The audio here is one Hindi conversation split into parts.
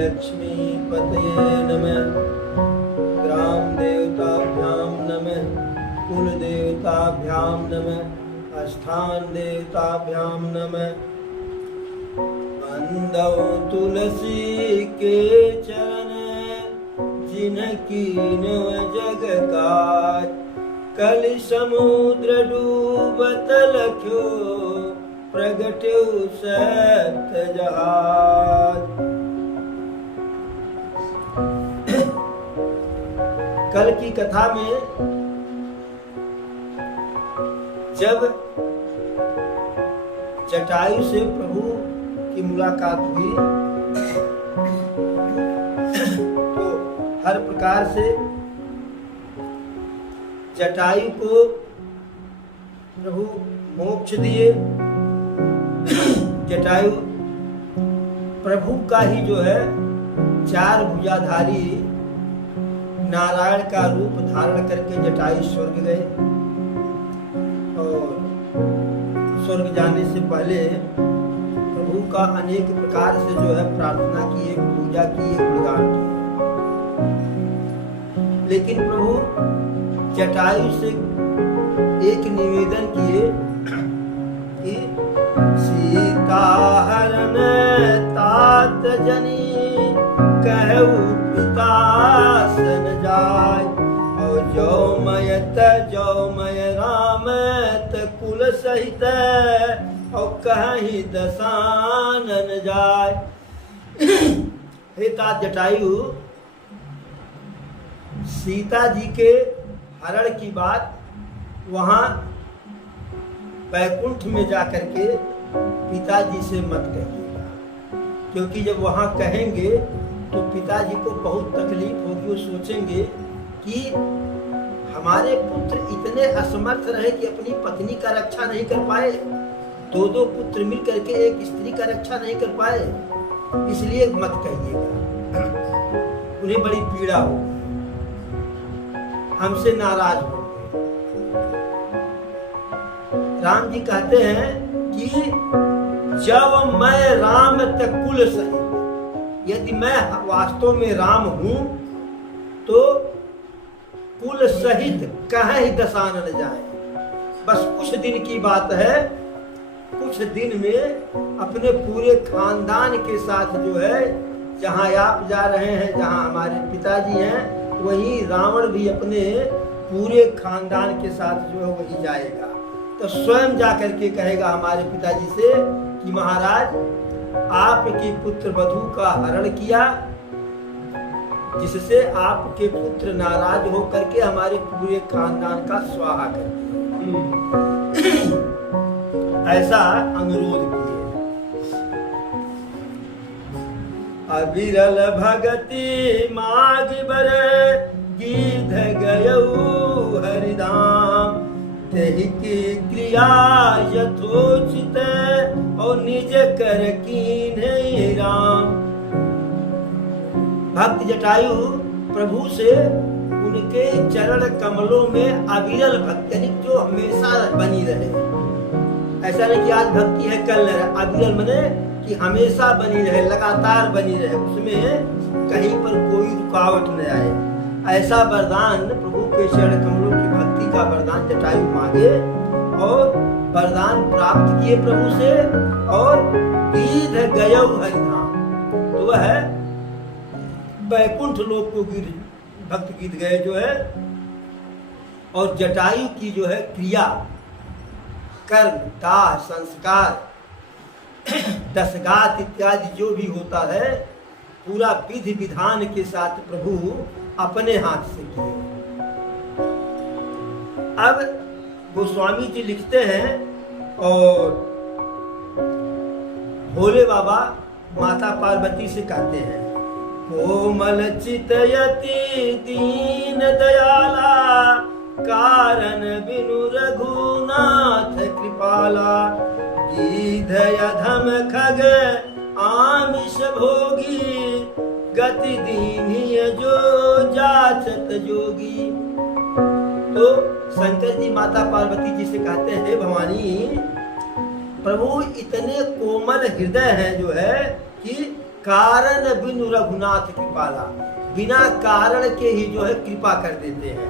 लक्ष्मीपतये नमः। ग्राम देवताभ्यां नमः, कुल देवताभ्यां नमः, स्थान देवताभ्यां नमः। बंदौ तुलसी के चरण, जिनकी जग काज। कलि समुद्र डूबत लख्यो, प्रगट्यो सत्य जहाज। कल की कथा में जब जटायु से प्रभु की मुलाकात हुई तो हर प्रकार से जटायु को प्रभु मोक्ष दिए। जटायु प्रभु का ही जो है चार भुजाधारी नारायण का रूप धारण करके जटायु स्वर्ग गए और स्वर्ग जाने से पहले प्रभु का अनेक प्रकार से जो है प्रार्थना किए, पूजा किए, गुणगान किए। लेकिन प्रभु जटायु से एक निवेदन किए कि सीता हरण तात जनी, कहु पिता सन जाय। और जो मय राम त कुल सहित, और कहीं दसानन जाय। हे तात जटायु, सीता जी के हरण की बात वहां बैकुंठ में जाकर के पिताजी से मत कहिएगा, क्योंकि जब वहां कहेंगे तो पिताजी को बहुत तकलीफ होगी। वो सोचेंगे कि हमारे पुत्र इतने असमर्थ रहे कि अपनी पत्नी का रक्षा नहीं कर पाए, दो पुत्र मिल करके एक स्त्री का रक्षा नहीं कर पाए, इसलिए मत कहिएगा। उन्हें बड़ी पीड़ा होगी, हमसे नाराज हो। राम जी कहते हैं कि जब मैं राम तक कुल सही, यदि मैं वास्तव में राम हूं तो कुल सहित कहीं दशानन जाए। बस कुछ दिन की बात है, कुछ दिन में अपने पूरे खानदान के साथ जो है, जहां आप जा रहे हैं, जहां हमारे पिताजी हैं, वहीं रावण भी अपने पूरे खानदान के साथ जो है वहीं जाएगा। तो स्वयं जाकर के कहेगा हमारे पिताजी से कि महाराज, आपकी पुत्र वधू का हरण किया, जिससे आपके पुत्र नाराज होकर के हमारे पूरे खानदान का स्वाहा कर दिया। ऐसा अनुरोध किए। अविरल भगति माग बर, गीध गयऊ हरिधाम। तेहि की क्रिया यथोचित, और निज कर कीन्हे राम। भक्त जटायु प्रभु से उनके चरण कमलों में अविरल भक्ति, यानी जो हमेशा बनी रहे। ऐसा नहीं कि आज भक्ति है कल रहे, अविरल मने कि हमेशा बनी रहे, लगातार बनी रहे, उसमें कहीं पर कोई रुकावट न आए। ऐसा वरदान प्रभु के चरण कमलों की भक्ति का वरदान जटायु मांगे और वरदान प्राप्त किए प्रभु से। और गीध गयऊ हरिधाम, तो वह बैकुंठ लोक को भक्त गीत गए जो है। और जटायु की जो है क्रिया, कर्म, दाह, संस्कार, दशगात इत्यादि जो भी होता है, पूरा विधि विधान के साथ प्रभु अपने हाथ से किए। अब गोस्वामी जी लिखते हैं और भोले बाबा माता पार्वती से कहते हैं, कोमल चितयति दीन दयाला, कारण बिनु रघुनाथ कृपाला। गीध अधम खग आमिष भोगी, गति दीन्ही जो जाचत जोगी। तो शंकर जी माता पार्वती जी से कहते हैं, भवानी प्रभु इतने कोमल हृदय हैं जो है कि कारण बिनु रघुनाथ कृपाला, बिना कारण के ही जो है कृपा कर देते हैं।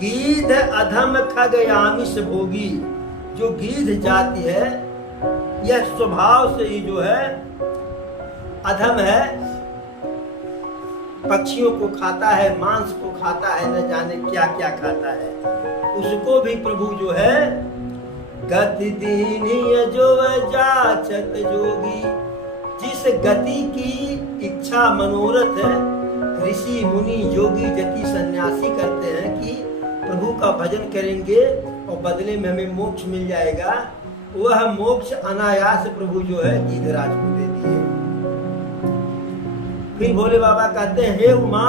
गीध अधम खग आमिष भोगी, जो गीध जाति है यह स्वभाव से ही जो है अधम है, पक्षियों को खाता है, मांस को खाता है, न जाने क्या क्या खाता है। उसको भी प्रभु जो है गति दीनीय जो जाचत जोगी, जिस गति की इच्छा मनोरथ ऋषि मुनि योगी जति सन्यासी करते हैं कि प्रभु का भजन करेंगे और बदले में हमें मोक्ष मिल जाएगा, वह मोक्ष अनायास प्रभु जो है गीधराज को दे दिए। फिर भोले बाबा कहते हैं, हे उमा,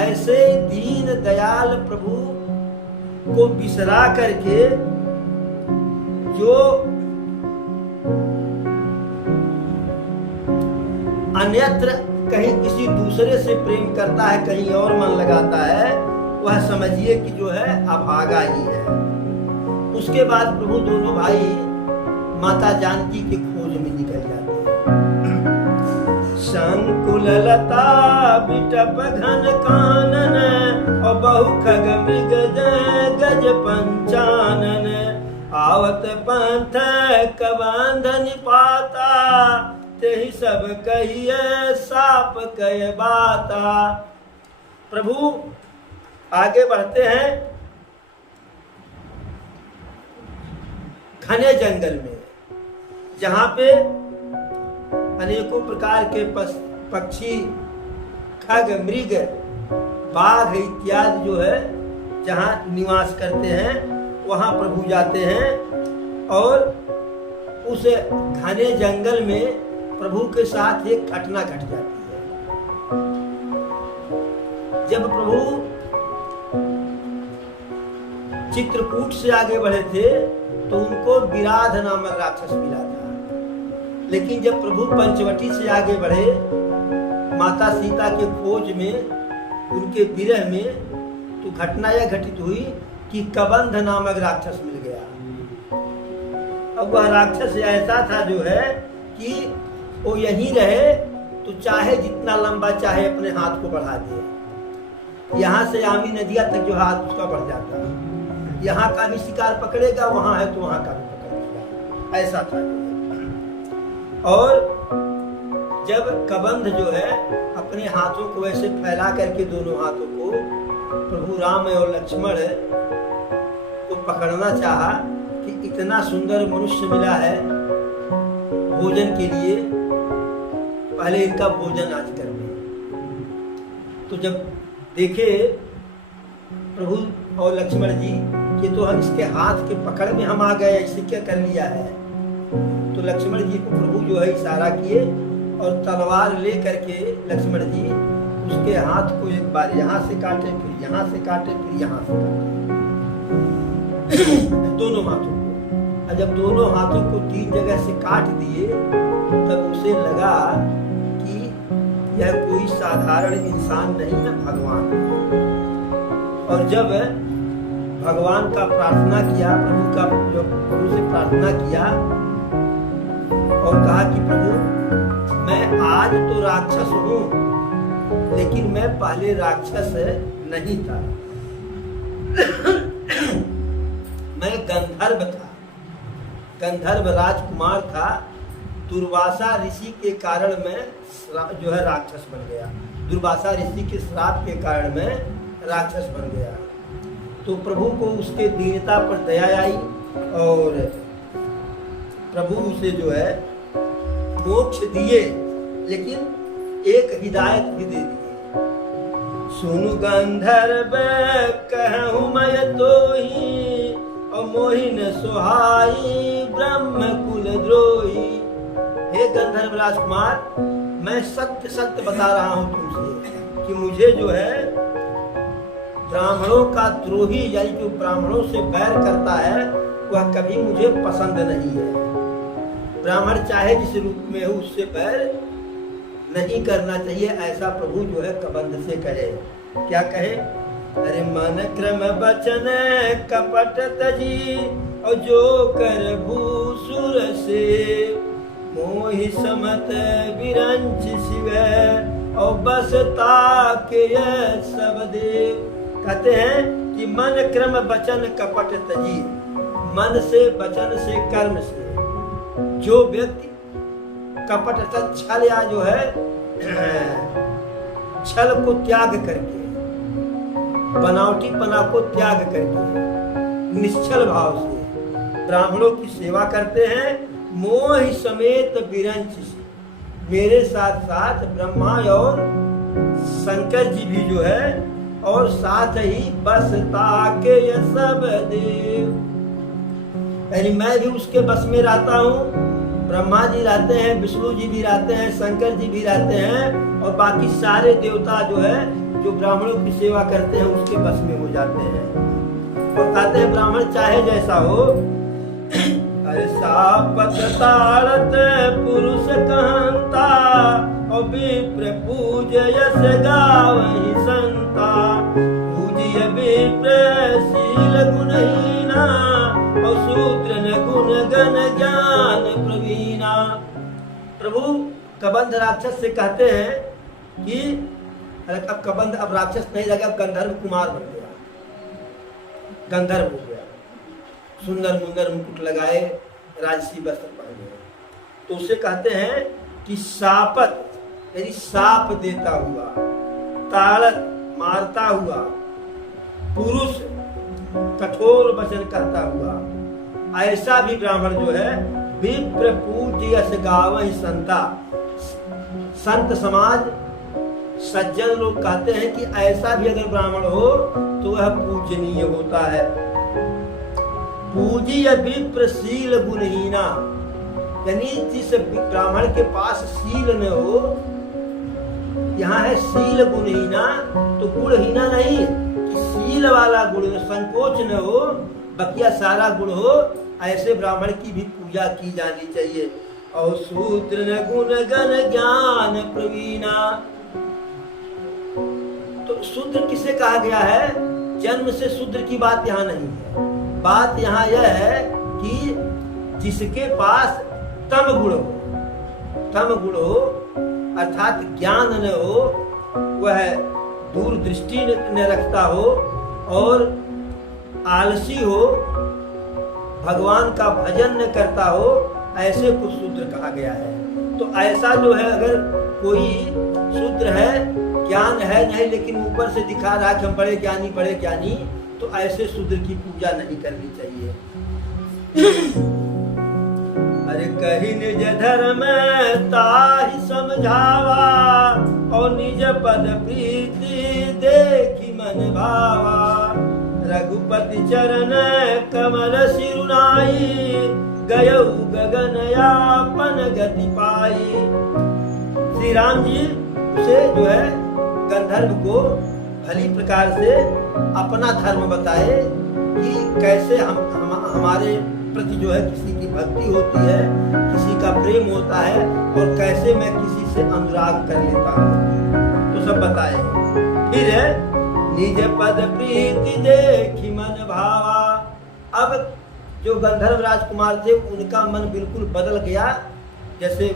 ऐसे दीन दयाल प्रभु को बिसरा करके जो अन्यत्र कहीं किसी दूसरे से प्रेम करता है, कहीं और मन लगाता है, वह समझिए कि जो है अभागा ही है। उसके बाद प्रभु दोनों भाई माता जानकी के खोज में निकल जाते हैं। संकुल लता बिटप घन कानन, और बहु खग मृग गज पंचानन, आवत पंथ कबंध निपाता, तेहि सब कहिए साप कह बाता। प्रभु आगे बढ़ते हैं घने जंगल में, जहां पे अनेकों प्रकार के पक्षी, खग, मृग, बाघ इत्यादि जो है जहां निवास करते हैं, वहां प्रभु जाते हैं। और उस घने जंगल में प्रभु के साथ एक घटना घट जाती है। जब प्रभु चित्रकूट से आगे बढ़े थे तो उनको विराध नामक राक्षस मिला था, लेकिन जब प्रभु पंचवटी से आगे बढ़े माता सीता के खोज में, उनके विरह में, तो घटना यह घटित हुई कि कबंध नामक राक्षस मिल गया। अब वह राक्षस ऐसा था जो है कि वो यहीं रहे तो चाहे जितना लंबा चाहे अपने हाथ को बढ़ा दे। यहाँ से आमी नदिया तक जो हाथ उसका बढ़ जाता, यहाँ का भी शिकार पकड़ेगा, वहां है तो वहां का भी पकड़ेगा, ऐसा था। और जब कबंध जो है अपने हाथों को ऐसे फैला करके दोनों हाथों को प्रभु राम और लक्ष्मण को पकड़ना चाहा कि इतना सुंदर मनुष्य मिला है भोजन के लिए, पहले इनका भोजन आज कर ले। तो जब देखे प्रभु और लक्ष्मण जी कि तो हम इसके हाथ के पकड़ में हम आ गए, ऐसे क्या कर लिया है, तो लक्ष्मण जी को प्रभु जो है इशारा किए और तलवार ले करके लक्ष्मण जी उसके हाथ को एक बार यहाँ से काटे, फिर यहाँ से काटे, फिर यहाँ से काटे, दोनों हाथों को। और जब दोनों हाथों को 3 जगह से काट दिए तब उसे लगा कि यह कोई साधारण इंसान नहीं है, भगवान। और जब भगवान का प्रार्थना किया, प्रभु से प्रार्थना किया और कहा कि प्रभु मैं आज तो राक्षस हूँ, लेकिन मैं पहले राक्षस नहीं था, मैं गंधर्व था, गंधर्व राजकुमार था। दुर्वासा ऋषि के कारण मैं जो है राक्षस बन गया, दुर्वासा ऋषि के श्राप के कारण मैं राक्षस बन गया। तो प्रभु को उसके दीनता पर दया आई और प्रभु उसे जो है मोक्ष दिए, लेकिन एक हिदायत भी दे दी। सुनु गंधर्व कहूँ मैं तो ही, और मोहिन सुहाई ब्रह्म कुल द्रोही। हे गंधर्व राजकुमार, मैं सत्य सत्य बता रहा हूँ तुमसे कि मुझे जो है ब्राह्मणों का द्रोही, यानी जो ब्राह्मणों से बैर करता है, वह कभी मुझे पसंद नहीं है। ब्राह्मण चाहे जिस रूप में हो उससे बैर नहीं करना चाहिए, ऐसा प्रभु जो है कबंध से कहे। क्या कहे? अरे मन क्रम बचन कपट तजी, और जो कर भूसुर से मोह मोहि समत बिरंच शिवे और बस ताके सब देव। कहते हैं कि मन क्रम वचन कपट तजी, मन से वचन से कर्म से जो व्यक्ति कपट छल या जो है छल को त्याग करके, बनावटीपना को त्याग करके निश्चल भाव से ब्राह्मणों की सेवा करते हैं, मोह समेत बिरंच से, मेरे साथ साथ ब्रह्मा और शंकर जी भी जो है, और साथ ही बस ताके ये सब देव, यानी मैं भी उसके बस में रहता हूँ। ब्रह्मा जी रहते हैं, विष्णु जी भी रहते हैं, शंकर जी भी रहते हैं, और बाकी सारे देवता जो है जो ब्राह्मणों की सेवा करते हैं उसके बस में हो जाते हैं। और कहते हैं ब्राह्मण चाहे जैसा हो, अरे सापत ताड़त पुरुष कहंता और विप्र पूजयस गावहि संता, पूजिय विप्र शील गुणहीना और शूद्र न गुण गण ज्ञान प्रवीणा। प्रभु कबंध राक्षस से कहते हैं कि अब कबंध अब राक्षस नहीं लगा, अब गंधर्व कुमार बन गया, गंधर्व हो गया, सुंदर मुंदर मुकुट लगाए, राजसी वस्त्र पहने। तो उसे कहते हैं कि शापत यानी शाप देता हुआ, ताड़त मारता हुआ, पुरुष कठोर वचन करता हुआ, ऐसा भी ब्राह्मण जो है विप्र पूज्य गावहि संता, संत समाज सज्जन लोग कहते हैं कि ऐसा भी अगर ब्राह्मण हो तो वह पूजनीय होता है। पूज्य विप्र शील गुणहीना, यानी जिस ब्राह्मण के पास शील न हो, यहाँ है शील गुणहीना, तो गुणहीना नहीं कि शील वाला गुण, संकोच न हो, बकिया सारा गुण हो, ऐसे ब्राह्मण की भी पूजा की जानी चाहिए। और शूद्र न गुण गण ज्ञान प्रवीणा, तो शूद्र किसे कहा गया है? जन्म से शूद्र की बात यहाँ नहीं है। बात यहाँ यह है कि जिसके पास तम गुण हो, तम गुण हो अर्थात ज्ञान न हो, वह दूरदृष्टि न रखता हो और आलसी हो, भगवान का भजन न करता हो, ऐसे को शूद्र कहा गया है। तो ऐसा जो है, अगर कोई शूद्र है, ज्ञान है नहीं, लेकिन ऊपर से दिखा रहा कि हम बड़े ज्ञानी, तो ऐसे शूद्र की पूजा नहीं करनी चाहिए। अरे कही निज धर्म ताहि समझावा और निज पद प्रीति देखी मन भावा, रघुपति चरण कमल सिरुनाई गयौ गगन यापन गति पाई। श्री राम जी से जो है गंधर्व को भली प्रकार से अपना धर्म बताए कि कैसे हमारे प्रति जो है किसी की भक्ति होती है, किसी का प्रेम होता है, और कैसे मैं किसी से अनुराग कर लेता हूँ, तो सब बताए। फिर है निज पद प्रीति देखी मन भावा। अब जो गंधर्व राजकुमार थे उनका मन बिल्कुल बदल गया, जैसे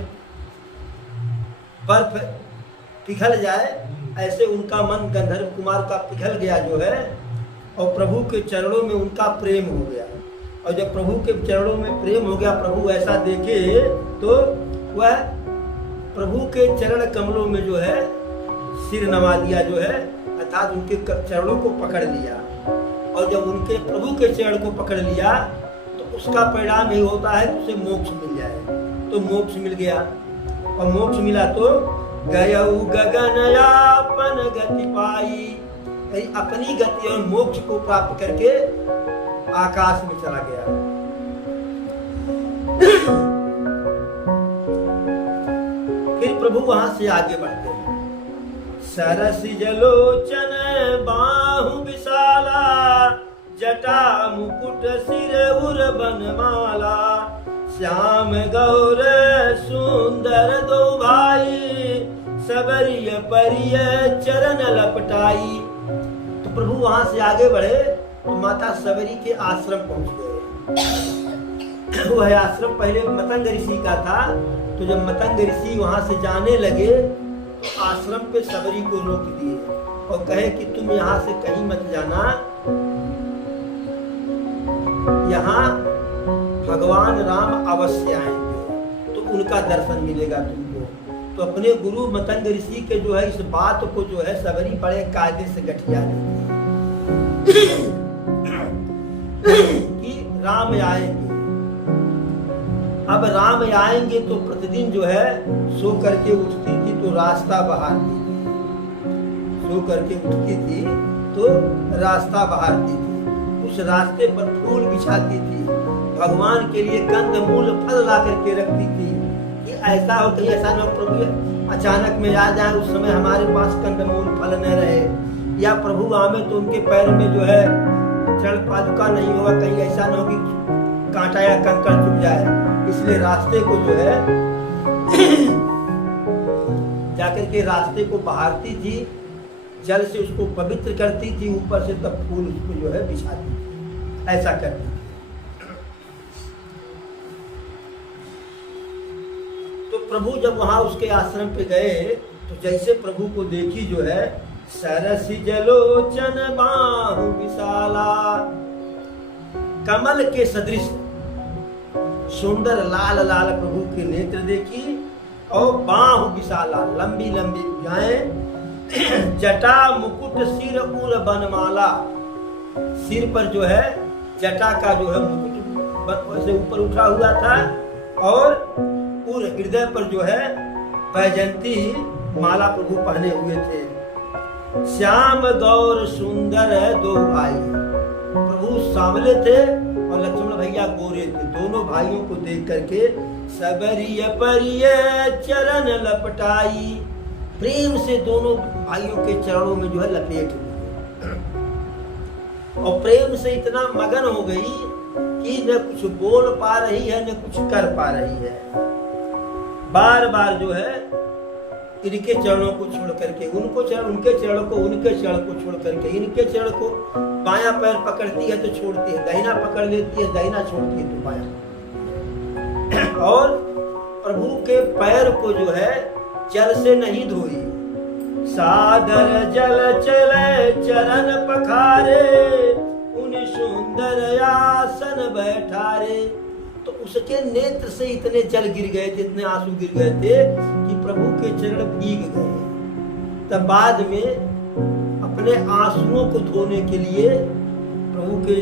बर्फ पिघल जाए ऐसे उनका मन गंधर्व कुमार का पिघल गया जो है, और प्रभु के चरणों में उनका प्रेम हो गया। और जब प्रभु के चरणों में प्रेम हो गया, प्रभु ऐसा देखे तो वह प्रभु के चरण कमलों में जो है सिर नमा दिया जो है, अर्थात उनके चरणों को पकड़ लिया। और जब उनके प्रभु के चरण को पकड़ लिया तो उसका परिणाम यही होता है कि उसे मोक्ष मिल जाए। तो मोक्ष मिल गया, और मोक्ष मिला तो गयौ गगन यापन गति पाई, अपनी गति और मोक्ष को प्राप्त करके आकाश में चला गया। फिर प्रभु वहां से आगे बढ़ते हैं। सरस जलोचन बाहु विशाला, जटा मुकुट सिर उर बनमाला, श्याम गौर सुंदर दो भाई, सबरिय परिय चरण लपटाई। तो प्रभु वहां से आगे बढ़े तो माता सबरी के आश्रम पहुंच गए। वह आश्रम पहले मतंग ऋषि का था। तो जब मतंग ऋषि वहां से जाने लगे तो आश्रम पे सबरी को रोक दिए और कहे कि तुम यहाँ से कहीं मत जाना, यहाँ भगवान राम अवश्य आएंगे तो उनका दर्शन मिलेगा तुमको। तो अपने गुरु मतंग ऋषि के जो है इस बात को जो है सबरी बड़े कायदे से गठिया देती कि राम आएंगे। अब राम आएंगे तो प्रतिदिन जो है सो करके उठती थी तो रास्ता बहारती थी, सो करके उठती थी तो रास्ता बहारती थी, उस रास्ते पर फूल बिछाती थी, भगवान के लिए कंद मूल फल ला करके रखती थी कि ऐसा हो कहीं ऐसा न प्रभु अचानक में आ जाए, उस समय हमारे पास कंद मूल फल न रहे, या प्रभु आवे तो उनके पैर में जो है चरण पादुका नहीं होगा, कहीं ऐसा न हो कि कांटा या कंकड़ चुभ जाए। इसलिए रास्ते को जो है जाकर के रास्ते को बहारती थी, जल से उसको पवित्र करती थी, ऊपर से तब फूल उसको जो है बिछाती थी, ऐसा करती थी। तो प्रभु जब वहां उसके आश्रम पे गए तो जैसे प्रभु को देखी जो है सरसी जलोचन बाहु विशाला, कमल के सदृश सुंदर लाल लाल प्रभु के नेत्र देखी और बाहु विशाला लंबी लंबी भुजाएं, जटा मुकुट सिर उर बनमाला, सिर पर जो है जटा का जो है मुकुट वैसे ऊपर उठा हुआ था और उर हृदय पर जो है वैजंती माला प्रभु पहने हुए थे। श्याम गौर सुंदर दो भाई, प्रभु सांवले थे और लक्ष्मण भैया गोरे थे। दोनों भाइयों को देख करके सबरिय परिय चरण लपटाई, प्रेम से दोनों भाइयों के चरणों में जो है लपेट ली और प्रेम से इतना मगन हो गई कि न कुछ बोल पा रही है न कुछ कर पा रही है। बार बार जो है इनके चरणों को छोड़ करके उनको चरण, उनके चरण को उनके चरण को छोड़ करके इनके चरण को, बायां पैर पकड़ती है तो छोड़ती है, दाहिना पकड़ लेती है, दाहिना छोड़ती है तो बायां। और प्रभु के पैर को जो है जल से नहीं धोई, सादर जल चले चरण पखारे, उन सुंदर आसन बैठारे। तो उसके नेत्र से इतने जल गिर गए थे, इतने आंसू गिर गए थे कि प्रभु के चरण भीग गए। तब बाद में अपने आंसुओं को धोने के लिए प्रभु के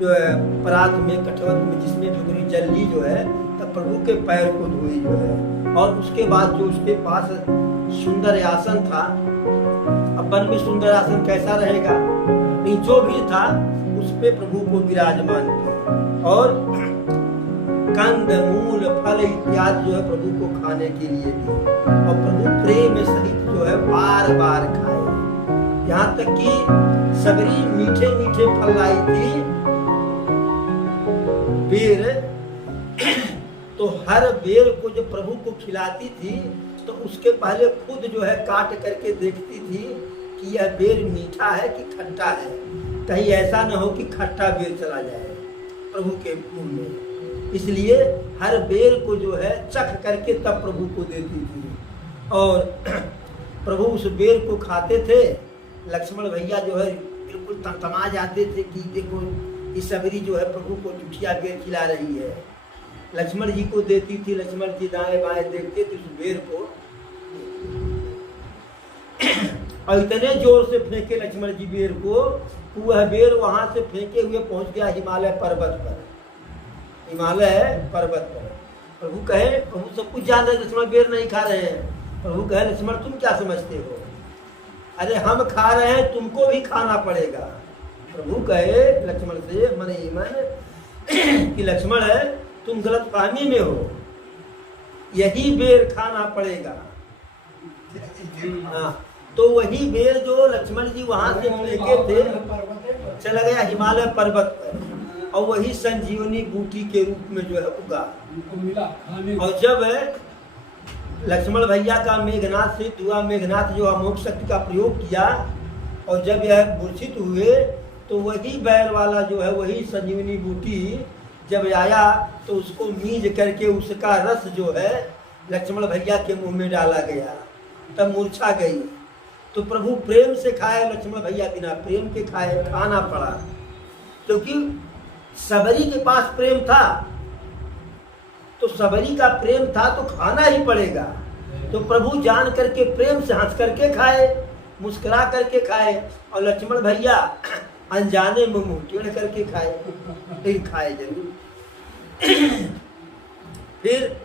जो है परात में कटवत में जिसमें भी जल ली जो है तब प्रभु के पैर को धोई जो है। और उसके बाद जो उसके पास सुंदर आसन था, अब वन में सुंदर आसन कैसा रहेगा, नहीं जो भी था उस पे प्रभु को विराजमान किया और कंद मूल फल इत्यादि जो है प्रभु को खाने के लिए दी और प्रभु प्रेम सहित जो है बार बार खाए। यहाँ तक कि सबरी मीठे मीठे फल लाई थी बेर, तो हर बेर को जो प्रभु को खिलाती थी तो उसके पहले खुद जो है काट करके देखती थी कि यह बेर मीठा है कि खट्टा है, कहीं ऐसा न हो कि खट्टा बेर चला जाए प्रभु के मुंह में। इसलिए हर बेर को जो है चख करके तब प्रभु को देती थी और प्रभु उस बेर को खाते थे। लक्ष्मण भैया जो है बिल्कुल तमा जाते थे कि देखो इस सबरी जो है प्रभु को जुठिया बेर खिला रही है। लक्ष्मण जी को देती थी, लक्ष्मण जी दाएं बाएं देखते थे उस बेर को और इतने जोर से फेंके लक्ष्मण जी बेर को, वह बेर वहां से फेंके हुए पहुंच गया हिमालय पर्वत पर। हिमालय पर्वत पर प्रभु कहे, प्रभु सब कुछ जान रहे, लक्ष्मण बेर नहीं खा रहे हैं। प्रभु कहे लक्ष्मण तुम क्या समझते हो, अरे हम खा रहे हैं तुमको भी खाना पड़ेगा। प्रभु कहे लक्ष्मण से मन ही मन कि लक्ष्मण है तुम गलत फहमी में हो, यही बेर खाना पड़ेगा। हाँ, तो वही बेर जो लक्ष्मण जी वहां से फेंके थे चला गया हिमालय पर्वत पर और वही संजीवनी बूटी के रूप में जो है उगा। और जब लक्ष्मण भैया का मेघनाथ से दुआ, मेघनाथ जो अमोघ शक्ति का प्रयोग किया और जब यह मूर्छित हुए तो वही बैर वाला जो है वही संजीवनी बूटी जब आया तो उसको मीज करके उसका रस जो है लक्ष्मण भैया के मुंह में डाला गया, तब मूर्छा गई। तो प्रभु प्रेम से खाए, लक्ष्मण भैया बिना प्रेम के खाए, खाना पड़ा, क्योंकि सबरी के पास प्रेम था, तो सबरी का प्रेम था तो खाना ही पड़ेगा। तो प्रभु जान करके प्रेम से हंस करके खाए, मुस्कुरा करके खाए, और लक्ष्मण भैया अनजाने में मुंह टेढ़ करके खाए, लेकिन खाए जरूर। फिर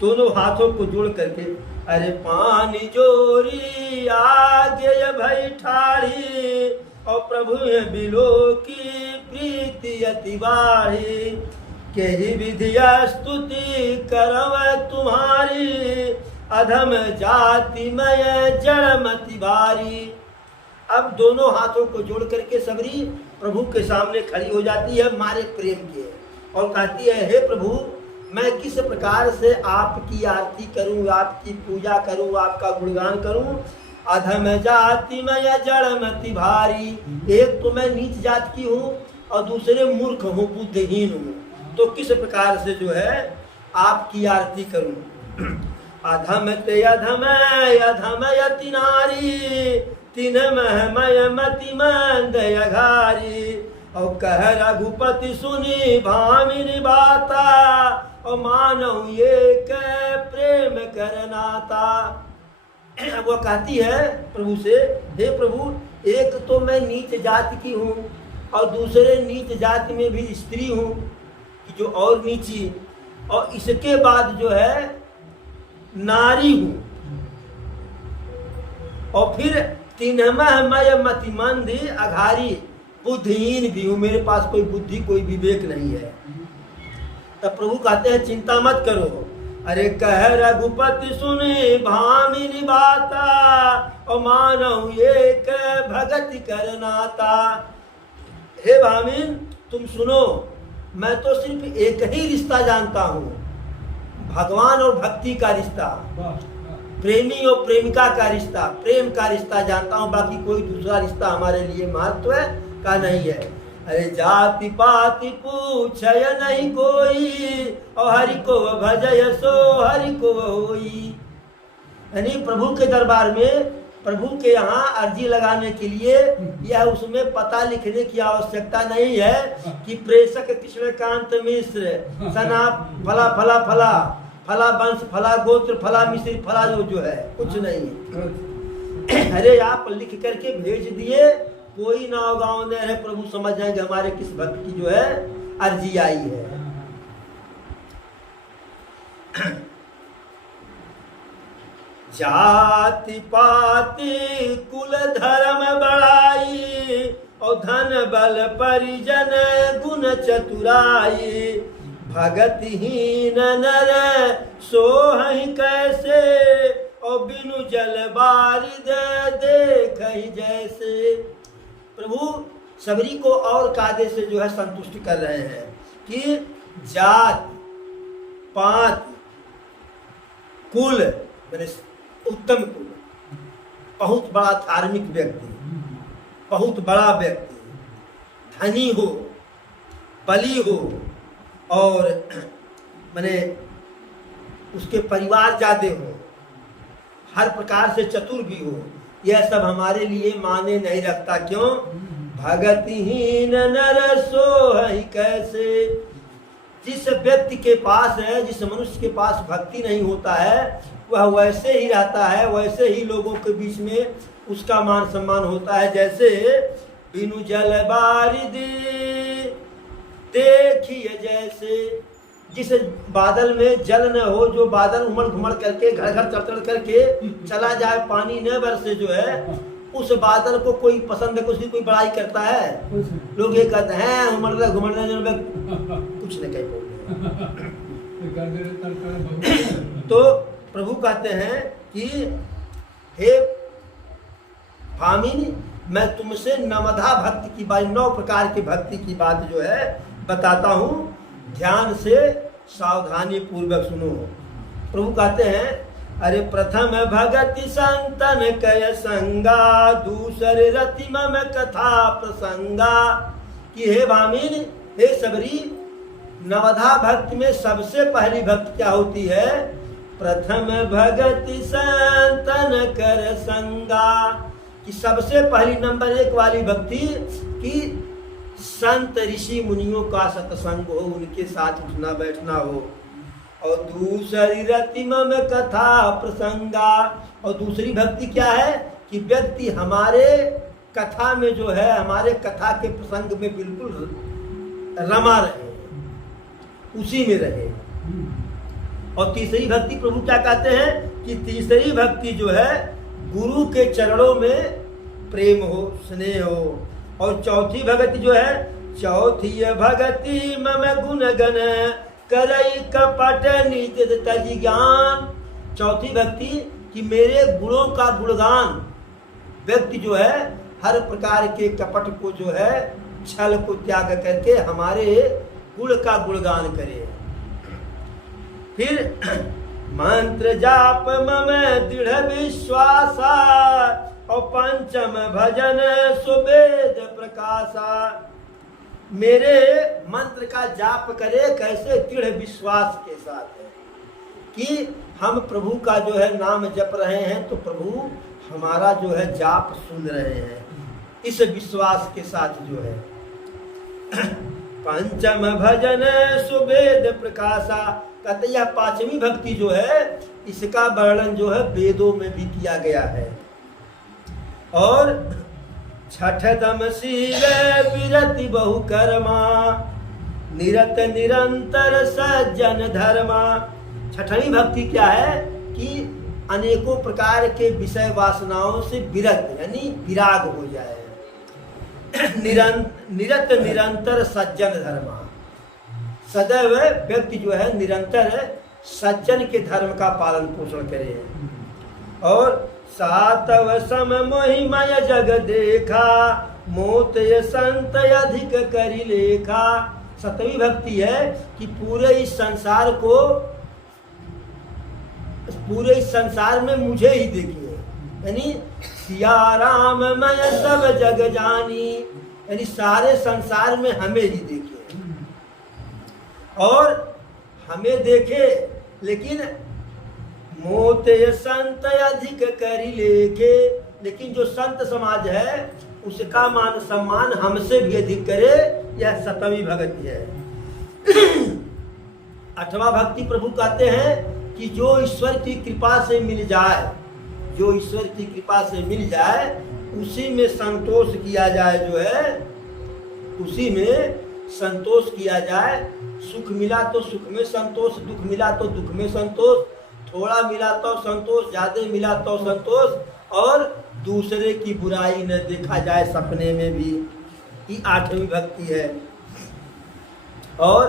दोनों हाथों को जोड़ करके, अरे पानी जोरी आगे भई ठाड़ी, और प्रभु बिलो की प्रीति अति बाढ़ी, केहि विधिया स्तुति करव तुम्हारी, अधम जाति मय जड़मति भारी। अब दोनों हाथों को जोड़ करके सबरी प्रभु के सामने खड़ी हो जाती है मारे प्रेम के, और कहती है, हे प्रभु, मैं किस प्रकार से आपकी आरती करूं, आपकी पूजा करूं, आपका गुणगान करूं। अधम जाति मय जड़मति भारी, एक तो मैं नीच जात की हूँ और दूसरे मूर्ख हूँ, बुद्धिहीन हूँ, तो किस प्रकार से जो है आपकी आरती करूं। अधम ते अधम अधम यति नारी, तिन महमय मति मंद अघारी, और कह रघुपति सुनी भामिनी बाता, और मानव ये कह प्रेम करनाता। वो कहती है प्रभु से, हे प्रभु, एक तो मैं नीच जाति की हूँ और दूसरे नीच जाति में भी स्त्री हूँ जो और नीची, और इसके बाद जो है नारी हूँ, और फिर तिन्हमह मय मतिमंद अघारी, बुद्धिहीन भी हूँ, मेरे पास कोई बुद्धि कोई विवेक नहीं है। तब प्रभु कहते हैं, चिंता मत करो। अरे कह रघुपति सुने भामिनी बाता, और मानव एक भगति करनाता। हे भामिन, तुम सुनो, मैं तो सिर्फ एक ही रिश्ता जानता हूँ, भगवान और भक्ति का रिश्ता, प्रेमी और प्रेमिका का रिश्ता, प्रेम का रिश्ता जानता हूँ, बाकी कोई दूसरा रिश्ता हमारे लिए महत्व का नहीं है। अरे जाति पाति पूछय नहीं कोई, और हरि को भजय सो हरि को होई। यानी प्रभु के दरबार में, प्रभु के यहाँ अर्जी लगाने के लिए यह उसमें पता लिखने की आवश्यकता नहीं है कि प्रेषक कृष्णकांत मिश्र सना फला फला फला फला वंश फला गोत्र फला मिश्र फला जो है, कुछ नहीं। अरे आप लिख करके भेज दिए, कोई नाव गाँव नहीं है, प्रभु समझ जाएंगे हमारे किस भक्त की जो है अर्जी आई है। जाति पाति कुल धर्म बड़ाई, और धन बल परिजन गुण चतुराई, भगतिहीन नर सोहहि कैसे, और बिनु जल बारिद देखहि जैसे। प्रभु सबरी को और कायदे से जो है संतुष्ट कर रहे हैं कि जात पात कुल, मैंने उत्तम कुल, बहुत बड़ा धार्मिक व्यक्ति, बहुत बड़ा व्यक्ति, धनी हो, बली हो, और मैंने उसके परिवार ज्यादा हो, हर प्रकार से चतुर भी हो, यह सब हमारे लिए माने नहीं रखता। क्यों? भगतिहीन नर सोहहि कैसे। जिस व्यक्ति के पास है, जिस मनुष्य के पास भक्ति नहीं होता है, वह वैसे ही रहता है, वैसे ही लोगों के बीच में उसका मान सम्मान होता है। जैसे बिनु जल बारिद देखिए जैसे, जिस बादल में जल न हो, जो बादल उमड़ घुमड़ करके घर घर चढ़ करके चला जाए, पानी न बरसे जो है, उस बादल को कोई पसंद है, उसकी कोई बड़ाई करता है? लोग ये कहते हैं उमड़ रहे घुमड़ रहे, कुछ नहीं कह। तो प्रभु कहते हैं कि हे भामिनी, मैं तुमसे नवधा भक्ति की बात, 9 प्रकार की भक्ति की बात जो है बताता हूँ, ध्यान से सावधानी पूर्वक सुनो। प्रभु कहते हैं, अरे प्रथम भगति संतन कय संगा, दूसरे रति मम कथा प्रसंगा। कि हे भामिन, हे सबरी, नवधा भक्ति में सबसे पहली भक्ति क्या होती है? प्रथम भगति संतन कर संगा, कि सबसे पहली नंबर 1 वाली भक्ति कि संत ऋषि मुनियों का सत्संग हो, उनके साथ उठना बैठना हो। और दूसरी रति मम कथा प्रसंगा, और दूसरी भक्ति क्या है कि व्यक्ति हमारे कथा में जो है, हमारे कथा के प्रसंग में बिल्कुल रमा रहे, उसी में रहे। और तीसरी भक्ति प्रभु क्या कहते हैं कि तीसरी भक्ति जो है गुरु के चरणों में प्रेम हो, स्नेह हो। और चौथी भक्ति जो है, चौथी भक्ति मम गुण गण करई कपट निज तज ज्ञान, चौथी भक्ति कि मेरे गुणों का गुणगान, व्यक्ति जो है हर प्रकार के कपट को जो है, छल को त्याग करके हमारे गुण का गुणगान करे। फिर मंत्र जाप मम दृढ़ विश्वासा, और पंचम भजन सुवेद प्रकाशा, मेरे मंत्र का जाप करे कैसे? दृढ़ विश्वास के साथ है कि हम प्रभु का जो है नाम जप रहे हैं तो प्रभु हमारा जो है जाप सुन रहे हैं, इस विश्वास के साथ जो है। पंचम भजन सुवेद प्रकाशा, कहते यह 5वीं भक्ति जो है इसका वर्णन जो है वेदों में भी किया गया है। और छठ दम शील विरति बहु कर्मा, निरत निरंतर सज्जन धर्मा, छठवीं भक्ति क्या है कि अनेकों प्रकार के विषय वासनाओं से विरत यानी विराग हो जाए। निरत निरंतर सज्जन धर्मा, सदैव व्यक्ति जो है निरंतर सज्जन के धर्म का पालन पोषण करे। और सातव सम मोहिमय जग देखा, मोत संत अधिक करी लेखा, 7वीं भक्ति है कि पूरे इस संसार में मुझे ही देखिए, यानी सिया राम मैं सब जग जानी, यानी सारे संसार में हमें ही देखिए। और हमें देखे लेकिन मोते संत अधिक करी लेखे, लेकिन जो संत समाज है उसका मान सम्मान हमसे भी अधिक करे, यह 7वीं भक्ति है। 8वां भक्ति प्रभु कहते हैं कि जो ईश्वर की कृपा से मिल जाए, जो ईश्वर की कृपा से मिल जाए उसी में संतोष किया जाए, जो है उसी में संतोष किया जाए। सुख मिला तो सुख में संतोष, दुख मिला तो दुख में संतोष, थोड़ा मिला तो संतोष, ज्यादा मिला तो संतोष, और दूसरे की बुराई न देखा जाए सपने में भी, ये 8वीं भक्ति है। और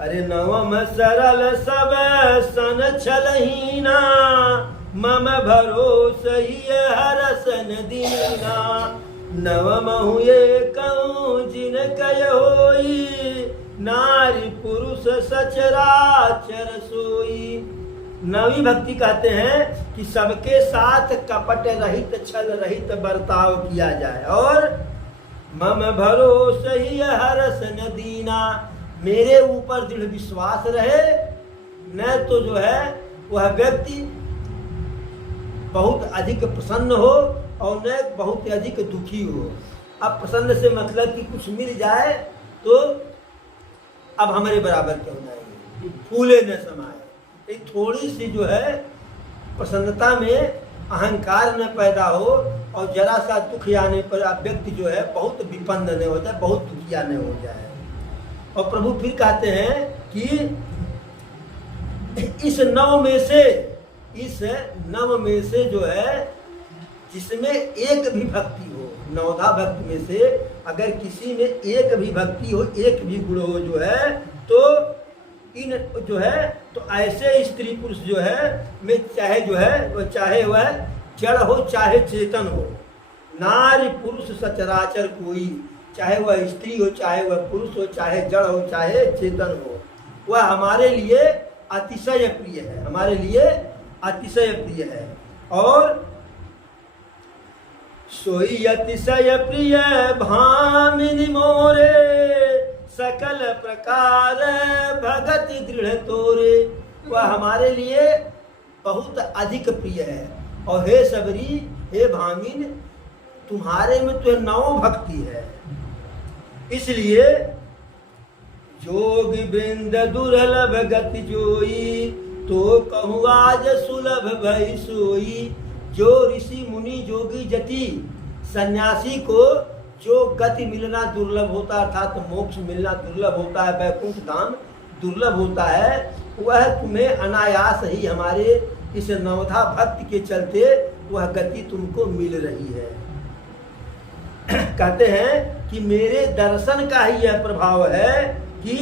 अरे नवम सरल सब सन छलहीना, मम भरोस ही हरसन दीना, नवम हुए कहूँ जिन कय होई, नारी पुरुष सचराचर सोई। 9वीं भक्ति कहते हैं कि सबके साथ कपट रहित छल रहित बर्ताव किया जाए। और मम भरोस ही हरस न दीना, मेरे ऊपर दृढ़ विश्वास रहे, न तो जो है वह व्यक्ति बहुत अधिक प्रसन्न हो और न बहुत अधिक दुखी हो। अब प्रसन्न से मतलब कि कुछ मिल जाए तो अब हमारे बराबर क्यों नहीं, फूले न समाए। थोड़ी सी जो है प्रसन्नता में अहंकार न पैदा हो, और जरा सा दुख आने पर व्यक्ति जो है बहुत विपन्न न हो जाए, बहुत दुखिया न हो जाए। और प्रभु फिर कहते हैं कि इस नव में से जो है जिसमें एक भी भक्ति हो, 9धा भक्ति में से अगर किसी में एक भी भक्ति हो, एक भी गुण हो जो है, तो इन जो है तो ऐसे स्त्री पुरुष जो है में चाहे जो है वो चाहे वह जड़ हो चाहे चेतन हो, नारी पुरुष सचराचर कोई, चाहे वह स्त्री हो चाहे वह पुरुष हो चाहे जड़ हो चाहे चेतन हो, वह हमारे लिए अतिशय प्रिय है, हमारे लिए अतिशय प्रिय है। और सोई अतिशय प्रिय भामिनी मोरे, सकल प्रकार भगत दृढ़ तोरे, वह हमारे लिए बहुत अधिक प्रिय है। और हे सबरी, हे भामिन, तुम्हारे में तो नौ भक्ति है, इसलिए जोग वृंद दुर्लभ गति जोई, तो कहूँ आज सुलभ भई सोई। जो ऋषि मुनि जोगी जति सन्यासी को जो गति मिलना दुर्लभ होता है, अर्थात तो मोक्ष मिलना दुर्लभ होता है, वैकुंठ धाम दुर्लभ होता है, वह तुम्हें अनायास ही हमारे इस नवधा भक्त के चलते वह गति तुमको मिल रही है। कहते हैं कि मेरे दर्शन का ही यह प्रभाव है कि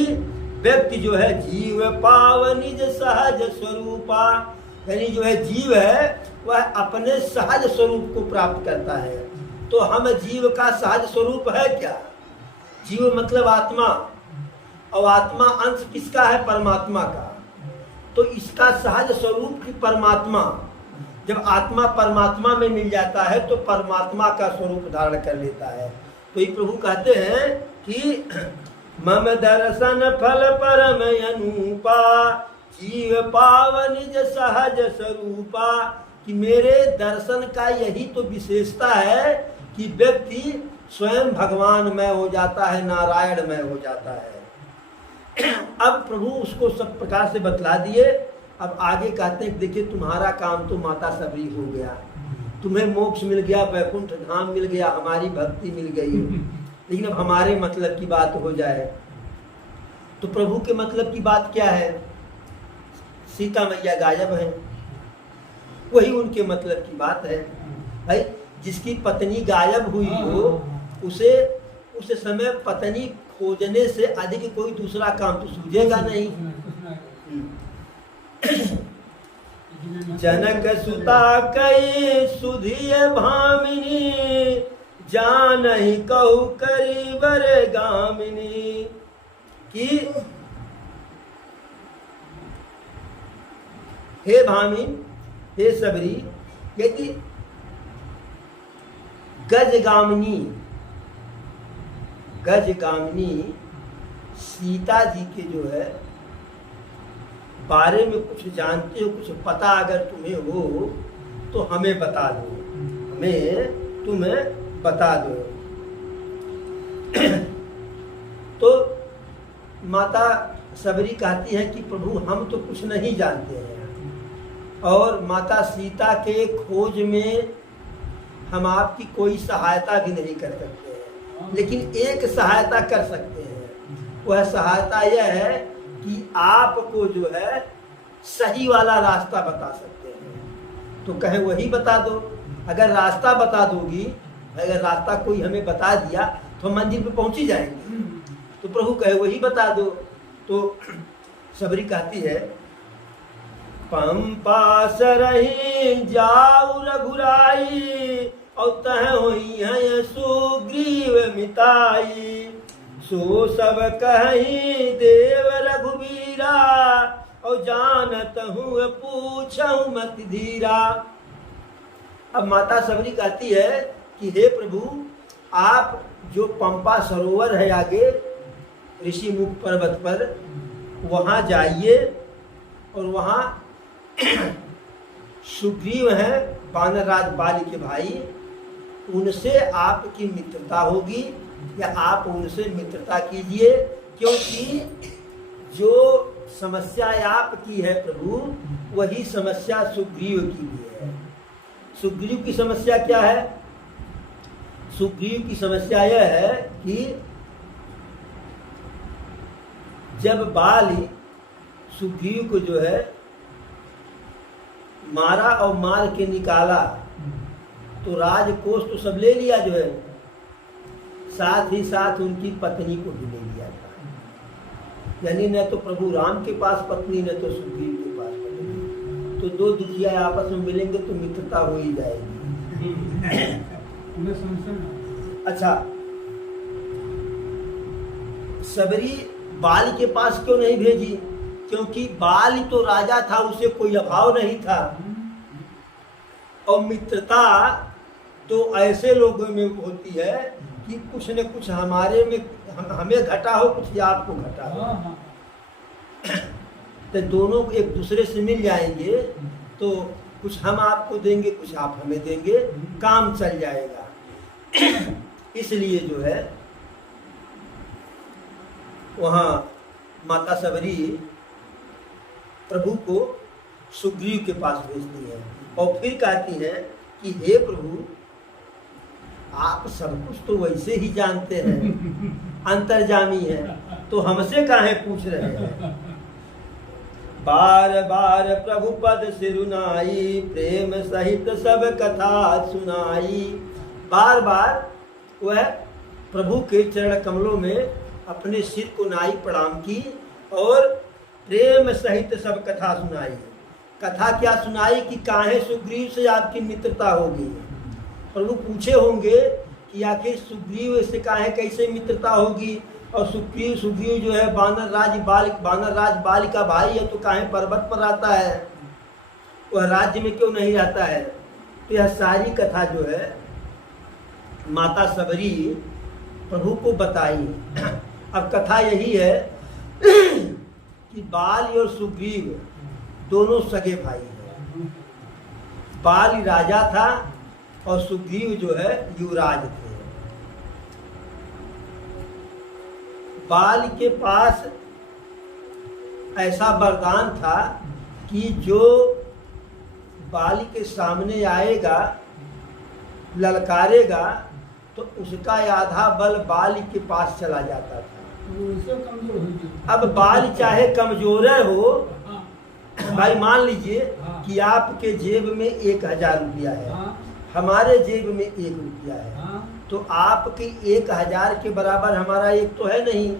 व्यक्ति जो है जीव पाव निज सहज स्वरूपा, यानी जो है जीव है वह अपने सहज स्वरूप को प्राप्त करता है। तो हम जीव का सहज स्वरूप है क्या? जीव मतलब आत्मा, और आत्मा अंश किसका है? परमात्मा का। तो इसका सहज स्वरूप की परमात्मा, जब आत्मा परमात्मा में मिल जाता है तो परमात्मा का स्वरूप धारण कर लेता है। तो ये प्रभु कहते हैं कि मम दर्शन फल परम अनुपा, जीव पावन निज सहज स्वरूपा, कि मेरे दर्शन का यही तो विशेषता है कि व्यक्ति स्वयं भगवानमय हो जाता है, नारायणमय हो जाता है। अब प्रभु उसको सब प्रकार से बतला दिए। अब आगे कहते हैं देखिए तुम्हारा काम तो माता सबरी हो गया, तुम्हें मोक्ष मिल गया, वैकुंठ धाम मिल गया, हमारी भक्ति मिल गई, लेकिन अब हमारे मतलब की बात हो जाए। तो प्रभु के मतलब की बात क्या है? सीता मैया गायब है, वही उनके मतलब की बात है। भाई जिसकी पत्नी गायब हुई हो उसे उस समय पत्नी खोजने से अधिक कोई दूसरा काम तो सूझेगा नहीं। जनक सुता कई सुधिय भामिनी, जानहि कहु करी बर गामिनी, कि हे भामिन, हे सबरी, यदि गजगामिनी सीता जी के जो है बारे में कुछ जानते हो, कुछ पता अगर तुम्हें हो तो हमें बता दो, हमें तुम्हें बता दो। तो माता सबरी कहती है कि प्रभु हम तो कुछ नहीं जानते हैं, और माता सीता के खोज में हम आपकी कोई सहायता भी नहीं कर सकते हैं, लेकिन एक सहायता कर सकते हैं। वह सहायता यह है कि आपको जो है सही वाला रास्ता बता सकते हैं। तो कहे वही बता दो। अगर रास्ता बता दोगी, अगर रास्ता कोई हमें बता दिया तो हम मंजिल पे पहुंच ही जाएंगे। तो प्रभु कहे वही बता दो। तो सबरी कहती है पंपा सरही जाऊ रघुराई, और तह होई है सुग्रीव मिताई, सो सब कहीं देव रघुवीरा, और जानत हूँ पूछऊँ मत धीरा। अब माता सबरी कहती है कि हे प्रभु, आप जो पंपा सरोवर है आगे ऋषि मुख पर्वत पर, वहाँ जाइए, और वहाँ सुग्रीव है वानरराज बाली के भाई, उनसे आपकी मित्रता होगी, या आप उनसे मित्रता कीजिए, क्योंकि जो समस्या आपकी है प्रभु, वही समस्या सुग्रीव की भी है। सुग्रीव की समस्या क्या है? सुग्रीव की समस्या यह है कि जब बाली सुग्रीव को जो है मारा और मार के निकाला, तो राजकोष तो सब ले लिया जो है, साथ ही साथ उनकी पत्नी को भी ले लिया था। यानी न तो प्रभु राम के पास पत्नी, न तो सुग्रीव के पास पत्नी। तो दो दुखिया आपस में मिलेंगे तो मित्रता हो ही जाएगी। अच्छा, सबरी बाल के पास क्यों नहीं भेजी? क्योंकि बाल तो राजा था, उसे कोई अभाव नहीं था, और मित्रता तो ऐसे लोगों में होती है कि कुछ न कुछ हमारे में हमें घटा हो कुछ या आपको घटा हो, तो दोनों एक दूसरे से मिल जाएंगे, तो कुछ हम आपको देंगे, कुछ आप हमें देंगे, काम चल जाएगा। इसलिए जो है वहाँ माता सबरी प्रभु को सुग्रीव के पास भेजती है और फिर कहती है कि हे प्रभु, आप सब कुछ तो वैसे ही जानते हैं, अंतर्जामी है, तो हमसे काहे पूछ रहे हैं। बार बार प्रभु पद सिरुनाई, प्रेम सहित सब कथा सुनाई। बार बार वह प्रभु के चरण कमलों में अपने सिर को नाई प्रणाम की और प्रेम सहित सब कथा सुनाई। कथा क्या सुनाई कि काहे सुग्रीव से आपकी मित्रता होगी। प्रभु पूछे होंगे कि आखिर सुग्रीव से काहे कैसे मित्रता होगी, और सुग्रीव जो है वानर राज बाल का भाई है, तो काहे पर्वत पर रहता है, वह राज्य में क्यों नहीं रहता है। तो यह सारी कथा जो है माता सबरी प्रभु को बताई। अब कथा यही है कि बाल और सुग्रीव दोनों सगे भाई हैं। बाल राजा था और सुग्रीव जो है युवराज थे। बाल के पास ऐसा वरदान था कि जो बाल के सामने आएगा, ललकारेगा, तो उसका आधा बल बाल के पास चला जाता था। अब बाल चाहे कमजोर हो, भाई मान लीजिए कि आपके जेब में 1000 रुपया है, हमारे जेब में 1 रुपया है, तो आपके 1000 के बराबर हमारा एक तो है नहीं।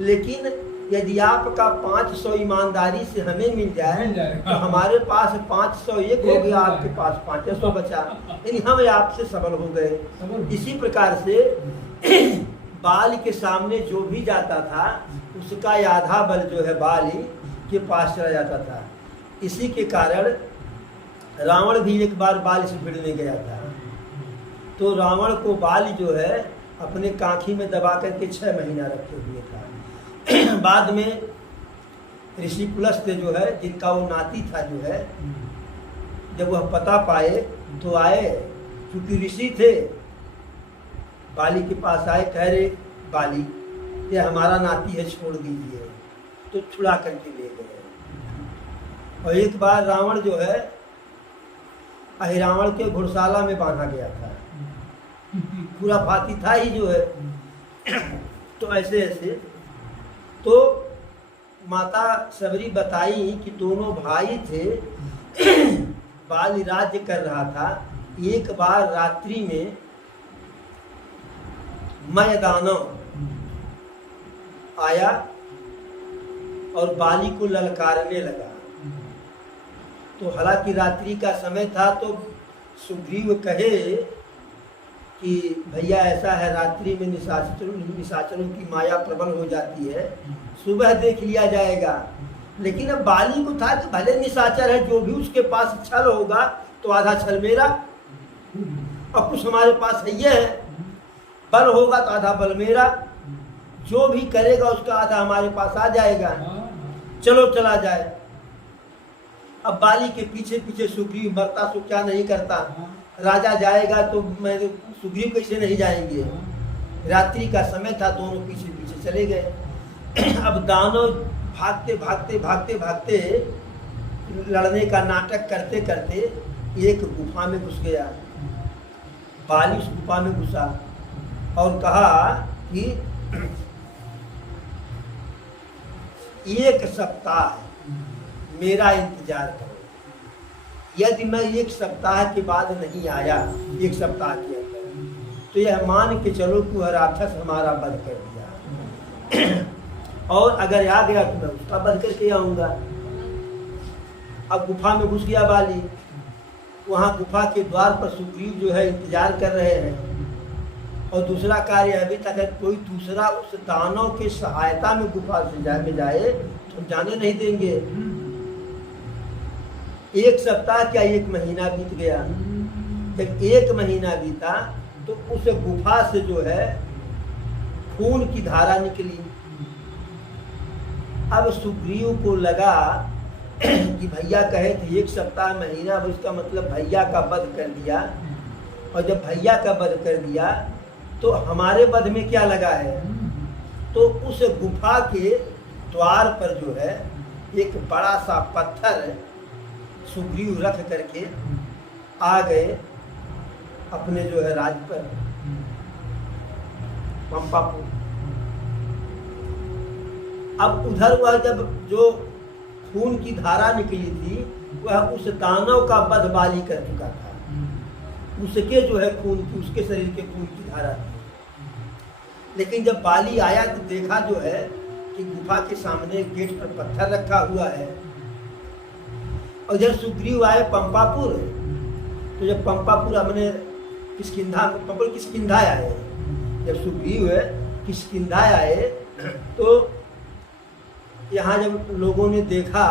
लेकिन यदि आपका 500 ईमानदारी से हमें मिल जाए तो हमारे पास 501 हो गया, आपके पास 500 बचा, यानी हम आपसे सबल हो गए। इसी प्रकार से बाल के सामने जो भी जाता था उसका आधा बल जो है बाल के पास चला जाता था। इसी के कारण रावण भी एक बार बाल से भिड़ने गया था, तो रावण को बाल जो है अपने कांखी में दबा करके 6 महीना रखे हुए था। बाद में ऋषि पुलस्त्य जो है, जिनका वो नाती था जो है, जब वह पता पाए तो आए, क्योंकि ऋषि थे, बाली के पास आए, कह रहे बाली ये हमारा नाती है, छोड़ दीजिए, तो छुड़ा करके ले गए। और एक बार रावण जो है अहिरावण के घुड़शाला में बांधा गया था, पूरा फाती था ही जो है। तो ऐसे ऐसे तो माता सबरी बताई कि दोनों भाई थे, बाल राज्य कर रहा था। एक बार रात्रि में मय दानव आया और बाली को ललकारने लगा। तो हालांकि रात्रि का समय था, तो सुग्रीव कहे कि भैया ऐसा है, रात्रि में निशाचरों की माया प्रबल हो जाती है, सुबह देख लिया जाएगा। लेकिन अब बाली को था कि भले निशाचर है, जो भी उसके पास छल होगा तो आधा छल मेरा, और कुछ हमारे पास है, ये है बल होगा तो आधा बल मेरा, जो भी करेगा उसका आधा हमारे पास आ जाएगा, चलो चला जाए। अब बाली के पीछे पीछे सुग्रीव मरता तो क्या नहीं करता, राजा जाएगा तो मैं सुग्रीव कैसे नहीं जाएंगे। रात्रि का समय था, दोनों पीछे पीछे चले गए। अब दानव भागते भागते भागते भागते लड़ने का नाटक करते करते एक गुफा में घुस गया। बाली उस गुफा में घुसा और कहा कि 1 सप्ताह मेरा इंतजार करो, यदि मैं 1 सप्ताह के बाद नहीं आया, 1 सप्ताह के अंदर, तो यह मान के चलो कि वह राक्षस हमारा वध कर दिया, और अगर आ गया तो मैं उसका वध करके आऊंगा। अब गुफा में घुस गया बाली। वहाँ गुफा के द्वार पर सुग्रीव जो है इंतजार कर रहे हैं, और दूसरा कार्य अभी तक है, कोई दूसरा उस दानव की सहायता में गुफा से जाए तो जाने नहीं देंगे। 1 सप्ताह क्या 1 महीना बीत गया। जब 1 महीना बीता तो उस गुफा से जो है खून की धारा निकली। अब सुग्रीव को लगा कि भैया कहे थे 1 सप्ताह महीना, अब इसका मतलब भैया का वध कर दिया, और जब भैया का वध कर दिया तो हमारे वध में क्या लगा है। तो उस गुफा के द्वार पर जो है एक बड़ा सा पत्थर सुग्रीव रख करके आ गए अपने जो है राज पर, पंपापुर। अब उधर वह जब जो खून की धारा निकली थी वह उस दानव का वध बाली कर चुका था, उसके जो है खून की, उसके शरीर के खून की धारा थी। लेकिन जब बाली आया तो देखा जो है कि गुफा के सामने गेट पर पत्थर रखा हुआ है, और जब सुग्रीव आए पंपापुर, तो जब पंपापुर हमने किष्किंधा आए, जब सुग्रीव किष्किंधा आए तो यहाँ जब लोगों ने देखा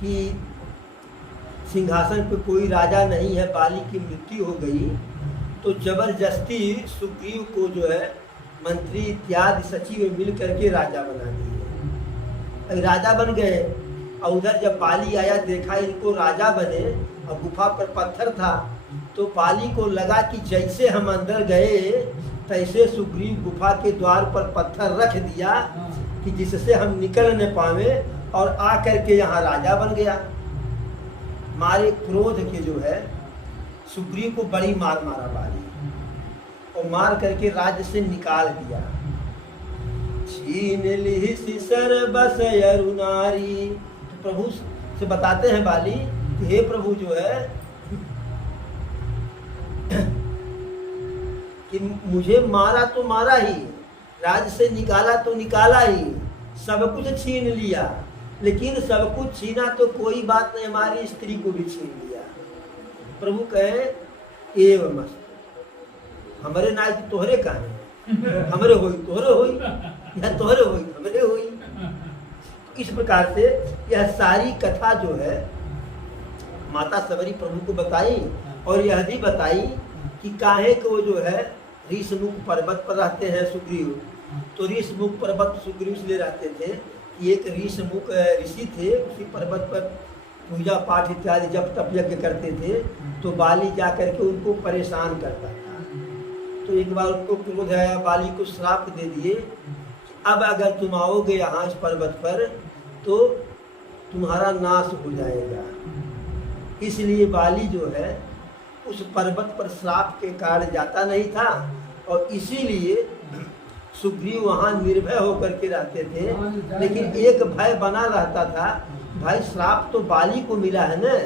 कि सिंहासन पे कोई राजा नहीं है, बाली की मृत्यु हो गई, तो जबरदस्ती सुग्रीव को जो है मंत्री इत्यादि सचिव मिल करके राजा बना दिए। राजा बन गए, और उधर जब बाली आया देखा इनको राजा बने और गुफा पर पत्थर था, तो बाली को लगा कि जैसे हम अंदर गए तैसे सुग्रीव गुफा के द्वार पर पत्थर रख दिया कि जिससे हम निकल न पावे, और आकर के यहाँ राजा बन गया। मारे क्रोध के जो है सुग्रीव को बड़ी मार मारा बाली, और मार करके राज्य से निकाल दिया। छीन ली सिसर बस अरुनारी, तो प्रभु से बताते हैं बाली कि हे प्रभु जो है कि मुझे मारा तो मारा ही, राज्य से निकाला तो निकाला ही, सब कुछ छीन लिया, लेकिन सब कुछ छीना तो कोई बात नहीं, हमारी स्त्री को भी छीन लिया। प्रभु कहे एवं हमरे नाय तोहरे कहे, हमरे होई तोहरे होई, या तोहरे होई हमरे होई। इस प्रकार से यह सारी कथा जो है माता सबरी प्रभु को बताई, और यह भी बताई कि काहे को वो जो है ऋषमुख पर्वत पर रहते हैं सुग्रीव। तो ऋषमुख पर्वत सुग्रीव इसलिए रहते थे कि एक ऋषमुख ऋषि थे, उसी पर्वत पर पूजा पाठ इत्यादि जप तप यज्ञ करते थे, तो बाली जा करके उनको परेशान करता था। तो एक बार उनको क्रोध आया, बाली को श्राप दे दिए, अब अगर तुम आओगे यहाँ इस पर्वत पर तो तुम्हारा नाश हो जाएगा। इसलिए बाली जो है उस पर्वत पर श्राप के कारण जाता नहीं था, और इसीलिए सुग्रीव वहाँ निर्भय होकर के रहते थे। लेकिन एक भय बना रहता था, भाई श्राप तो बाली को मिला है न,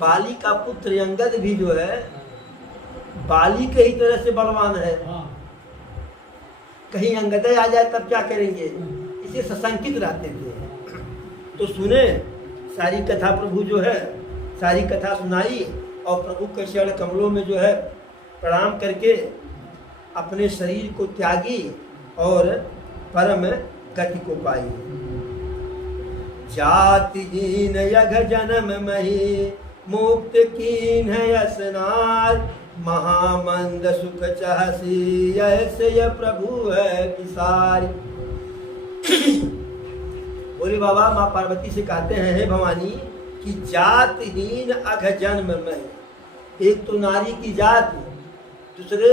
बाली का पुत्र अंगद भी जो है बाली के ही तरह से बलवान है, कहीं अंगद आ जाए तब क्या करेंगे, इसे सशंकित रहते थे। तो सुने सारी कथा, प्रभु जो है सारी कथा सुनाई, और प्रभु के चरण कमलों में जो है प्रणाम करके अपने शरीर को त्यागी और परम गति को पाई। जातिहीन यघ जन्म मही मुक्त कीन है असनार, महामंद सुख चाहसी ऐसे यह प्रभु है विसार। बोले बाबा माँ पार्वती से कहते हैं, हे भवानी कि जातहीन अघ जन्म में, एक तो नारी की जात, दूसरे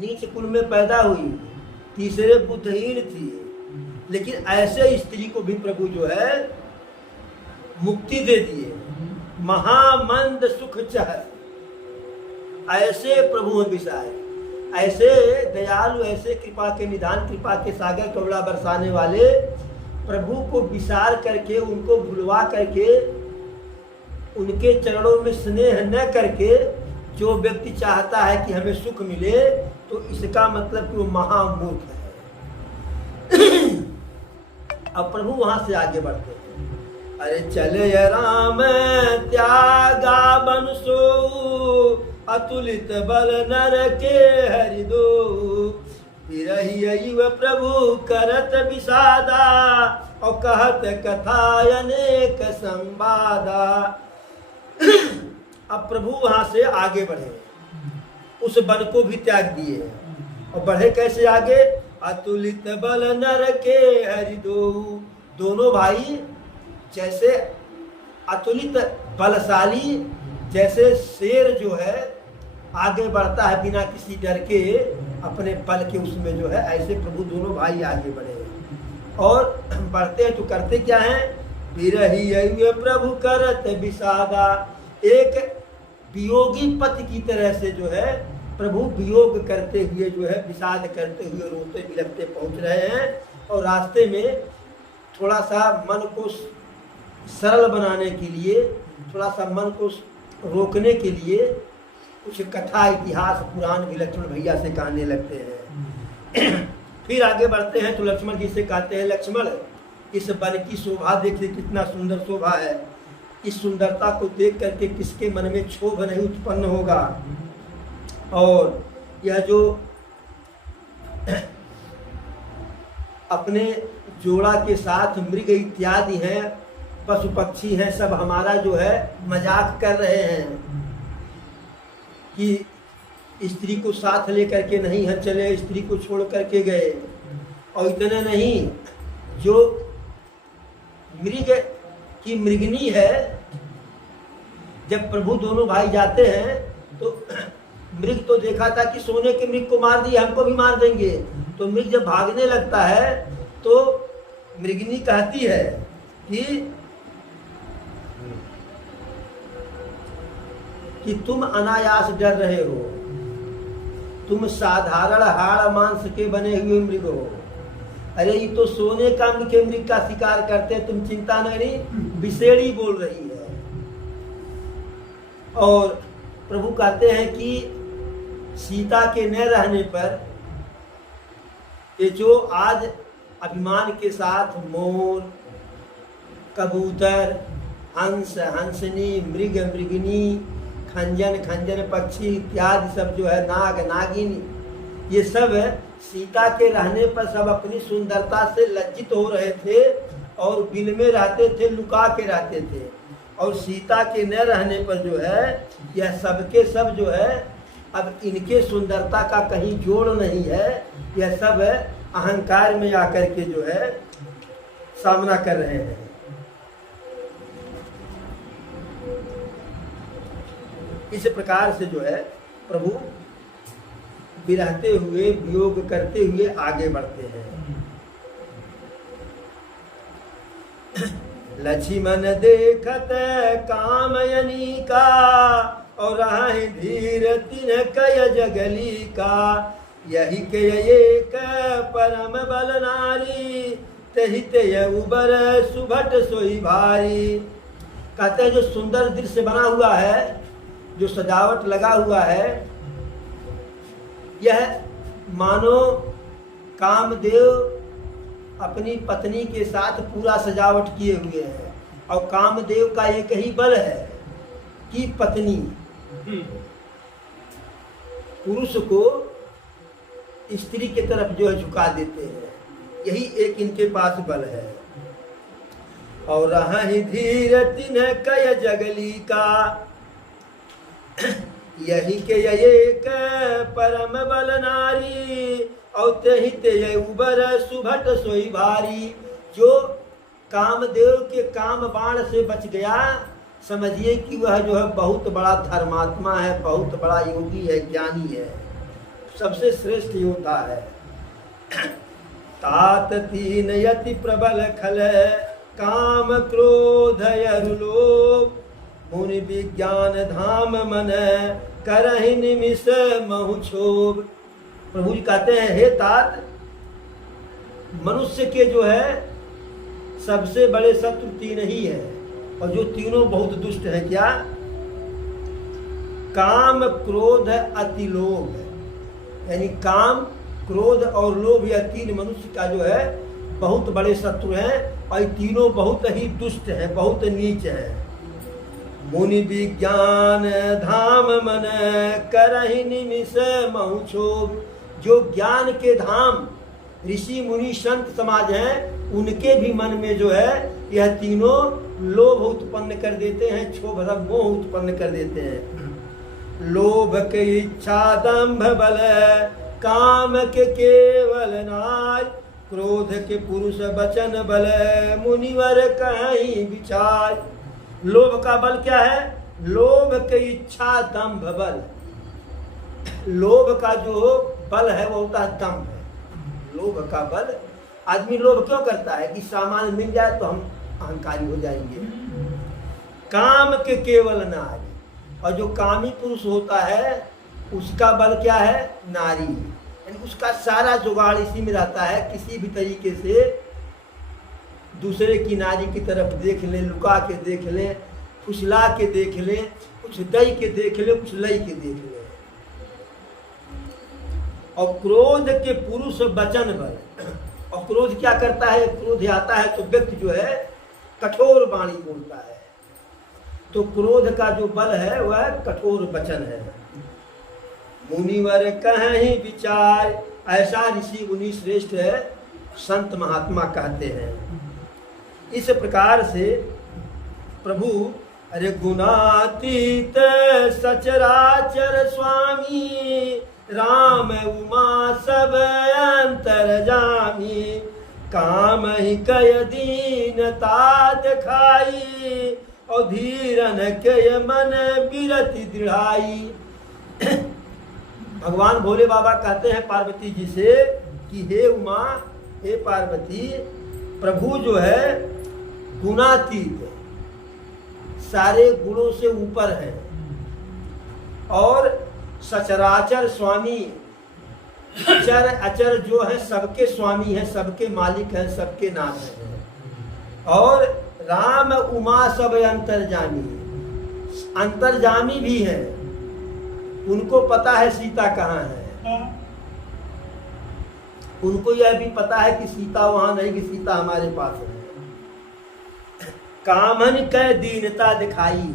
नीच कुल में पैदा हुई, तीसरे बुद्धहीन थी, लेकिन ऐसे स्त्री को भी प्रभु जो है मुक्ति दे दिए। महामंद सुख चाह, ऐसे प्रभु विषय, ऐसे दयालु, ऐसे कृपा के निधान, कृपा के सागर करुणा बरसाने वाले प्रभु को विसार करके, उनको भुलवा करके, उनके चरणों में स्नेह न करके जो व्यक्ति चाहता है कि हमें सुख मिले, तो इसका मतलब कि वो महामूर्ख है। अब प्रभु वहां से आगे बढ़ते हैं। अरे चले राम त्यागा बन सो, अतुलित बल नर के हरिदो, विरही प्रभु करत विषादा, और कहत कथा अनेक संवादा। अब प्रभु वहां से आगे बढ़े, उस वन को भी त्याग दिए, और बढ़े कैसे आगे, अतुलित बल नर के हरि दो। दोनों भाई जैसे अतुलित बलशाली, जैसे शेर जो है आगे बढ़ता है बिना किसी डर के अपने बल के उसमें जो है, ऐसे प्रभु दोनों भाई आगे बढ़े। और बढ़ते हैं तो करते क्या हैं, विरही प्रभु करत विषादा। एक वियोगी पति की तरह से जो है प्रभु वियोग करते हुए जो है, विषाद करते हुए रोते बिलखते पहुंच रहे हैं। और रास्ते में थोड़ा सा मन को सरल बनाने के लिए, थोड़ा सा मन को रोकने के लिए कुछ कथा इतिहास पुराण भी लक्ष्मण भैया से कहने लगते हैं। फिर आगे बढ़ते हैं तो लक्ष्मण जी से कहते हैं, लक्ष्मण इस वन की शोभा देखिए, कितना सुंदर शोभा है। इस सुंदरता को देख करके किसके मन में क्षोभ नहीं उत्पन्न होगा। और यह जो अपने जोड़ा के साथ मृग इत्यादि हैं, पशु पक्षी हैं, सब हमारा जो है मजाक कर रहे हैं कि स्त्री को साथ लेकर के नहीं हम चले, स्त्री को छोड़ करके गए। और इतना नहीं, जो मृग की मृगनी है, जब प्रभु दोनों भाई जाते हैं तो मृग तो देखा था कि सोने के मृग को मार दिए, हमको भी मार देंगे। तो मृग जब भागने लगता है तो मृगनी कहती है कि तुम अनायास डर रहे हो, तुम साधारण हाड़ मांस के बने हुए मृग हो। अरे ये तो सोने का मृग का शिकार करते हैं, तुम चिंता नहीं, बिसेड़ी बोल रही है। और प्रभु कहते हैं कि सीता के न रहने पर ये जो आज अभिमान के साथ मोर, कबूतर, हंस, हंसनी, मृग, मृगनी, खंजन पक्षी इत्यादि सब जो है, नाग, नागिन, ये सब सीता के रहने पर सब अपनी सुंदरता से लज्जित हो रहे थे और बिल में रहते थे, लुका के रहते थे। और सीता के न रहने पर जो है यह सबके सब जो है अब इनके सुंदरता का कहीं जोड़ नहीं है, यह सब अहंकार में आकर के जो है सामना कर रहे हैं। इस प्रकार से जो है प्रभु विरहते हुए, वियोग करते हुए आगे बढ़ते हैं। लक्ष्मण देखत कामयनी का, और धीर तिन कय जगली का। यही के एक परम बल नारी, तही ते उबर सुभट सोई भारी। कहते हैं जो सुंदर दृश्य बना हुआ है, जो सजावट लगा हुआ है, यह मानो कामदेव अपनी पत्नी के साथ पूरा सजावट किए हुए हैं। और कामदेव का एक ही बल है कि पत्नी पुरुष को स्त्री की तरफ जो है झुका देते हैं, यही एक इनके पास बल है। और रही धीर तिन्ह कय जगली का, यही के एक परम बल नारी, और तही ते उबर सुभट सोई भारी। जो कामदेव के काम बाण से बच गया, समझिए कि वह जो है बहुत बड़ा धर्मात्मा है, बहुत बड़ा योगी है, ज्ञानी है, सबसे श्रेष्ठ योद्धा है। तात तीन यति प्रबल खल, काम क्रोध लोभ, मुनि विज्ञान धाम मन, करहि निमिष महु क्षोभ। प्रभु जी कहते हैं, हे तात, मनुष्य के जो है सबसे बड़े शत्रु तीन ही है, और जो तीनों बहुत दुष्ट है। क्या? काम, क्रोध, अति लोभ। यानी काम, क्रोध और लोभ, यह तीन मनुष्य का जो है बहुत बड़े शत्रु हैं, और तीनों बहुत ही दुष्ट हैं, बहुत नीच हैं। मुनि विज्ञान धाम मन, करहि निमिष महु क्षोभ। जो ज्ञान के धाम ऋषि मुनि संत समाज हैं, उनके भी मन में जो है यह तीनों लोभ उत्पन्न कर देते हैं, क्षोभ, मोह उत्पन्न कर देते हैं। लोभ के इच्छा, दंभ बल, काम के केवल नाय, क्रोध के पुरुष बचन बल, मुनिवर कहीं विचार। लोभ का बल क्या है? लोभ के इच्छा दंभ बल। लोभ का जो बल है वो होता है दंभ है। लोभ का बल, आदमी लोभ क्यों करता है? कि सामान मिल जाए तो हम अहंकारी हो जाएंगे। काम के केवल नारी, और जो कामी पुरुष होता है उसका बल क्या है? नारी। यानी उसका सारा जुगाड़ इसी में रहता है, किसी भी तरीके से दूसरे की नारी की तरफ देख ले, लुका के देख ले, फुसला के देख ले, कुछ दई के देख ले, कुछ लई के देख ले। और क्रोध के पुरुष वचन बल, और क्रोध क्या करता है? क्रोध आता है तो व्यक्ति जो है कठोर वाणी बोलता है। तो क्रोध का जो बल है वह कठोर वचन है। मुनिवर कहीं विचार, ऐसा ऋषि मुनि श्रेष्ठ है, संत महात्मा कहते हैं। इस प्रकार से प्रभु अरे गुणातीत सचराचर स्वामी, राम उमा सब अंतरजामी, काम ही कय दीनता दिखाई, और धीरन के मन बिरति दृढ़ाई। भगवान भोले बाबा कहते हैं पार्वती जी से कि हे उमा, हे पार्वती, प्रभु जो है गुणातीत, सारे गुणों से ऊपर है, और सचराचर स्वामी, अचर अचर जो है सबके स्वामी है, सबके मालिक है, सबके नाथ है। और राम उमा सब अंतर्जामी, अंतर्जामी भी है, उनको पता है सीता कहाँ है। उनको यह भी पता है कि सीता वहां नहीं, कि सीता हमारे पास है। कामन कै दीनता दिखाई,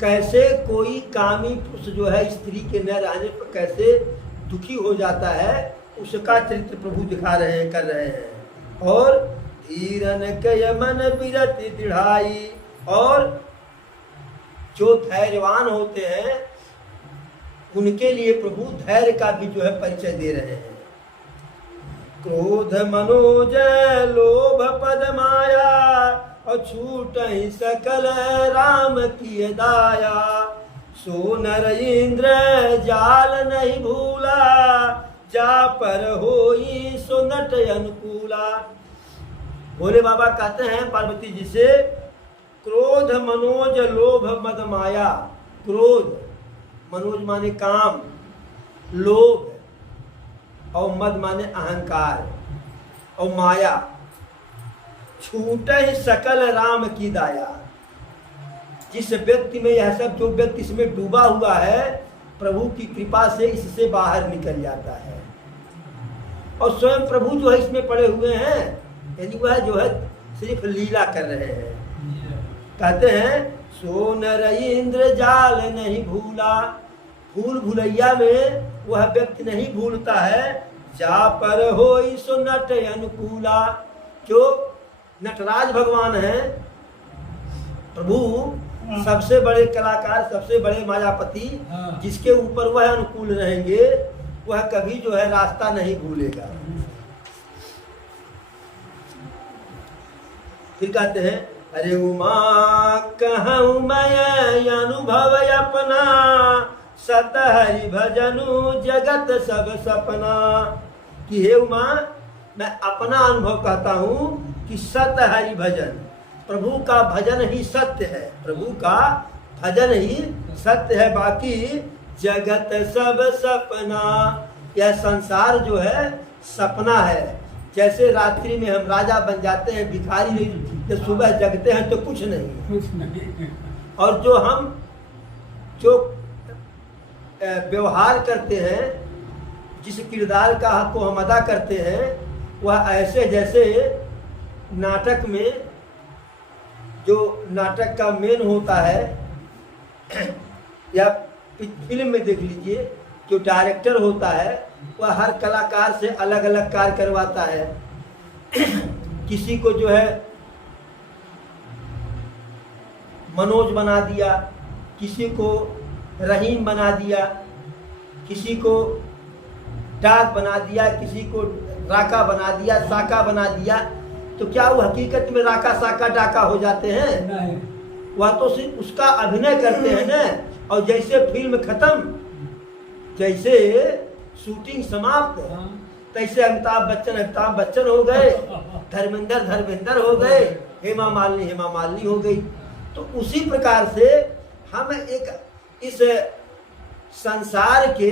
कैसे कोई कामी पुरुष जो है स्त्री के न रहने पर कैसे दुखी हो जाता है, उसका चरित्र प्रभु दिखा रहे हैं, कर रहे हैं। और धीरन के मन बिरति दृढ़ाई, और जो धैर्यवान होते हैं उनके लिए प्रभु धैर्य का भी जो है परिचय दे रहे हैं। क्रोध मनोज लोभ पद माया, और छूट ही सकल राम की दाया, सो नर इंद्र जाल नहीं भूला, जा पर होई सो नट अनुकूला। भोले बाबा कहते हैं पार्वती जी से, क्रोध मनोज लोभ मद माया। क्रोध, मनोज माने काम, लोभ और मद माने अहंकार, और माया, छूटे सकल राम की दाया। जिस व्यक्ति में यह सब, जो व्यक्ति इसमें डूबा हुआ है, प्रभु की कृपा से इससे बाहर निकल जाता है। और स्वयं प्रभु जो है इसमें पड़े हुए हैं, यानी वह जो है सिर्फ लीला कर रहे हैं। कहते हैं सो नर इंद्र जाल नहीं भूला, भूल भुलैया में वह व्यक्ति नहीं भूलता है, जा पर होई सो नट अनुकूला। क्यों? नटराज भगवान हैं प्रभु, सबसे बड़े कलाकार, सबसे बड़े मायापति, जिसके ऊपर वह अनुकूल रहेंगे वह कभी जो है रास्ता नहीं भूलेगा। फिर कहते हैं अरे उमा कहूँ मैं अनुभव अपना, सत हरि भजनु जगत सब सपना। कि हे उमा, मैं अपना अनुभव कहता हूँ कि सत हरि भजन, प्रभु का भजन ही सत्य है, प्रभु का भजन ही सत्य है, बाकी जगत सब सपना। यह संसार जो है सपना है। जैसे रात्रि में हम राजा बन जाते हैं, भिखारी नहीं, जब सुबह जगते हैं तो कुछ नहीं। और जो हम जो व्यवहार करते हैं, जिस किरदार का को हम अदा करते हैं, वह ऐसे जैसे नाटक में जो नाटक का मेन होता है, या फिल्म में देख लीजिए, जो डायरेक्टर होता है वह हर कलाकार से अलग अलग कार्य करवाता है। किसी को जो है मनोज बना दिया, किसी को रहीम बना दिया, किसी को डाक बना दिया, किसी को राका बना दिया, साका बना दिया, तो क्या वो हकीकत में राका साका डाका हो जाते हैं? वह तो सिर्फ उसका अभिनय करते हैं ना। और जैसे फिल्म खत्म, जैसे शूटिंग समाप्त, तैसे अमिताभ बच्चन हो गए, धर्मेंद्र हो गए, हेमा मालिनी हो गई। तो उसी प्रकार से हम एक इस संसार के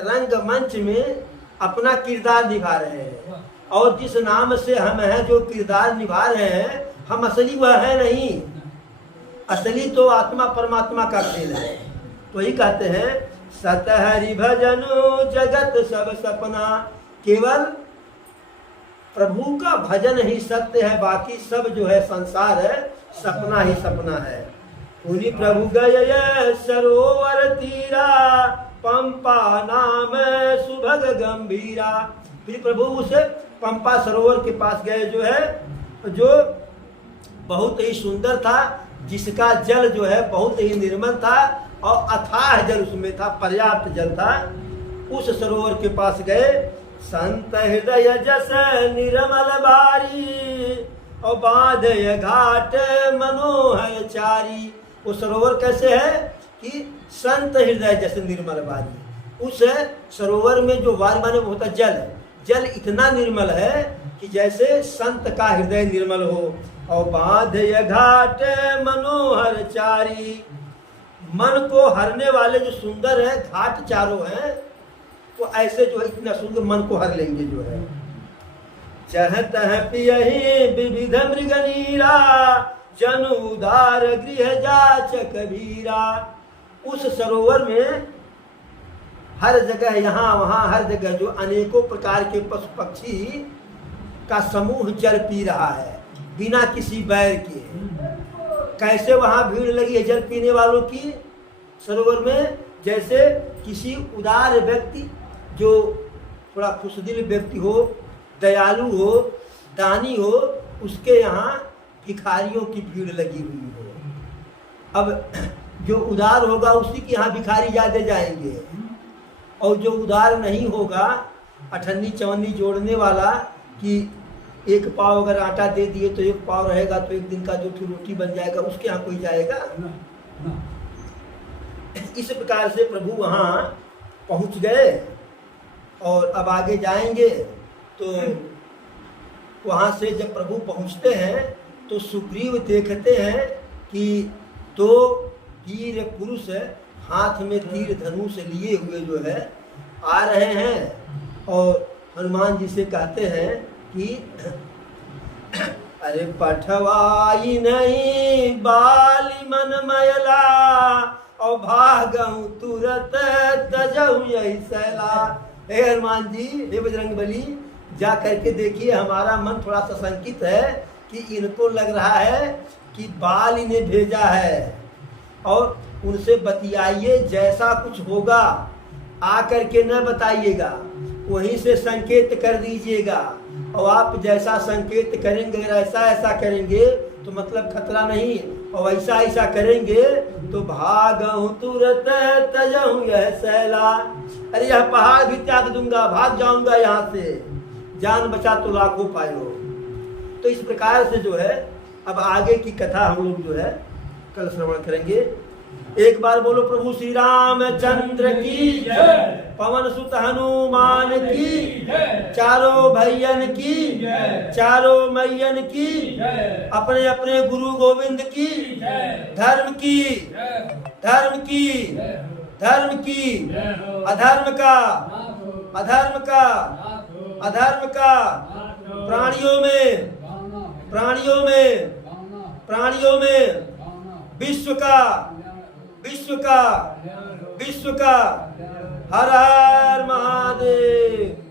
रंगमंच में अपना किरदार निभा रहे हैं, और जिस नाम से हम हैं, जो किरदार निभा रहे हैं, हम असली वह है नहीं। असली तो आत्मा परमात्मा का खेल है। तो ही कहते हैं सतहरि भजनो जगत सब सपना, केवल प्रभु का भजन ही सत्य है, बाकी सब जो है संसार है, सपना ही सपना है। उन्हीं प्रभु गए सरोवर तीरा, पंपा नाम सुभग गंभीरा। फिर प्रभु उस पंपा सरोवर के पास गए, जो है जो बहुत ही सुंदर था, जिसका जल जो है बहुत ही निर्मल था और अथाह जल उसमें था, पर्याप्त जल था। उस सरोवर के पास गए, संत हृदय जस निर्मल बारी, और बांधे घाट मनोहर चारी। वो सरोवर कैसे है कि संत हृदय जैसे निर्मल बारी। उस सरोवर में जो वारी माने होता जल, जल इतना निर्मल है कि जैसे संत का हृदय निर्मल हो। और बांधे घाट मनोहर चारी, मन को हरने वाले जो सुंदर है घाट चारों हैं, तो ऐसे जो है इतना सुंदर मन को हर लेंगे जो है। चहत है पियहि विविध मृगनीरा, जन उदार गृह जाच कबीरा। उस सरोवर में हर जगह, यहाँ वहाँ हर जगह जो अनेकों प्रकार के पशु पक्षी का समूह जल पी रहा है बिना किसी बैर के। कैसे वहाँ भीड़ लगी है जल पीने वालों की सरोवर में? जैसे किसी उदार व्यक्ति, जो थोड़ा खुशदिल व्यक्ति हो, दयालु हो, दानी हो, उसके यहाँ भिखारियों की भीड़ लगी हुई हो। अब जो उदार होगा उसी के यहाँ भिखारी ज़्यादा जाएंगे, और जो उदार नहीं होगा, अठन्नी चवन्नी जोड़ने वाला, कि एक पाव अगर आटा दे दिए तो एक पाव रहेगा, तो एक दिन का जो रोटी बन जाएगा, उसके यहाँ कोई जाएगा? इस प्रकार से प्रभु वहाँ पहुँच गए, और अब आगे जाएंगे। तो वहाँ से जब प्रभु पहुँचते हैं तो सुग्रीव देखते हैं कि दो वीर पुरुष हाथ में तीर धनुष लिए हुए जो है आ रहे हैं, और हनुमान जी से कहते हैं कि अरे पठवाई नहीं बाली मन मयला, और भागऊ तुरंत तजऊ यही सैला। हे हनुमान जी, हे बजरंगबली, जा करके देखिए, हमारा मन थोड़ा सा शंकित है कि इनको लग रहा है कि बाल इन्हें भेजा है, और उनसे बतियाइए, जैसा कुछ होगा आ करके न बताइएगा, वहीं से संकेत कर दीजिएगा। और आप जैसा संकेत करेंगे, अगर ऐसा ऐसा करेंगे तो मतलब खतरा नहीं, और ऐसा ऐसा करेंगे तो भागहूँ तुरंत तजहूँ यह सैला। अरे यह पहाड़ भी त्याग दूंगा, भाग जाऊंगा यहाँ से, जान बचा तो लाखों पायो। तो इस प्रकार से जो है अब आगे की कथा हम लोग जो है कल श्रवण करेंगे। एक बार बोलो प्रभु श्री रामचंद्र की जय, पवन सुत हनुमान की जय, चारों भैयन की जय, चारों मैयन की जय, अपने अपने गुरु गोविंद की जय, धर्म की धर्म की धर्म की, अधर्म का अधर्म का अधर्म का, प्राणियों में प्राणियों में प्राणियों में, विश्व का विश्व का विश्व का। हर हर महादेव।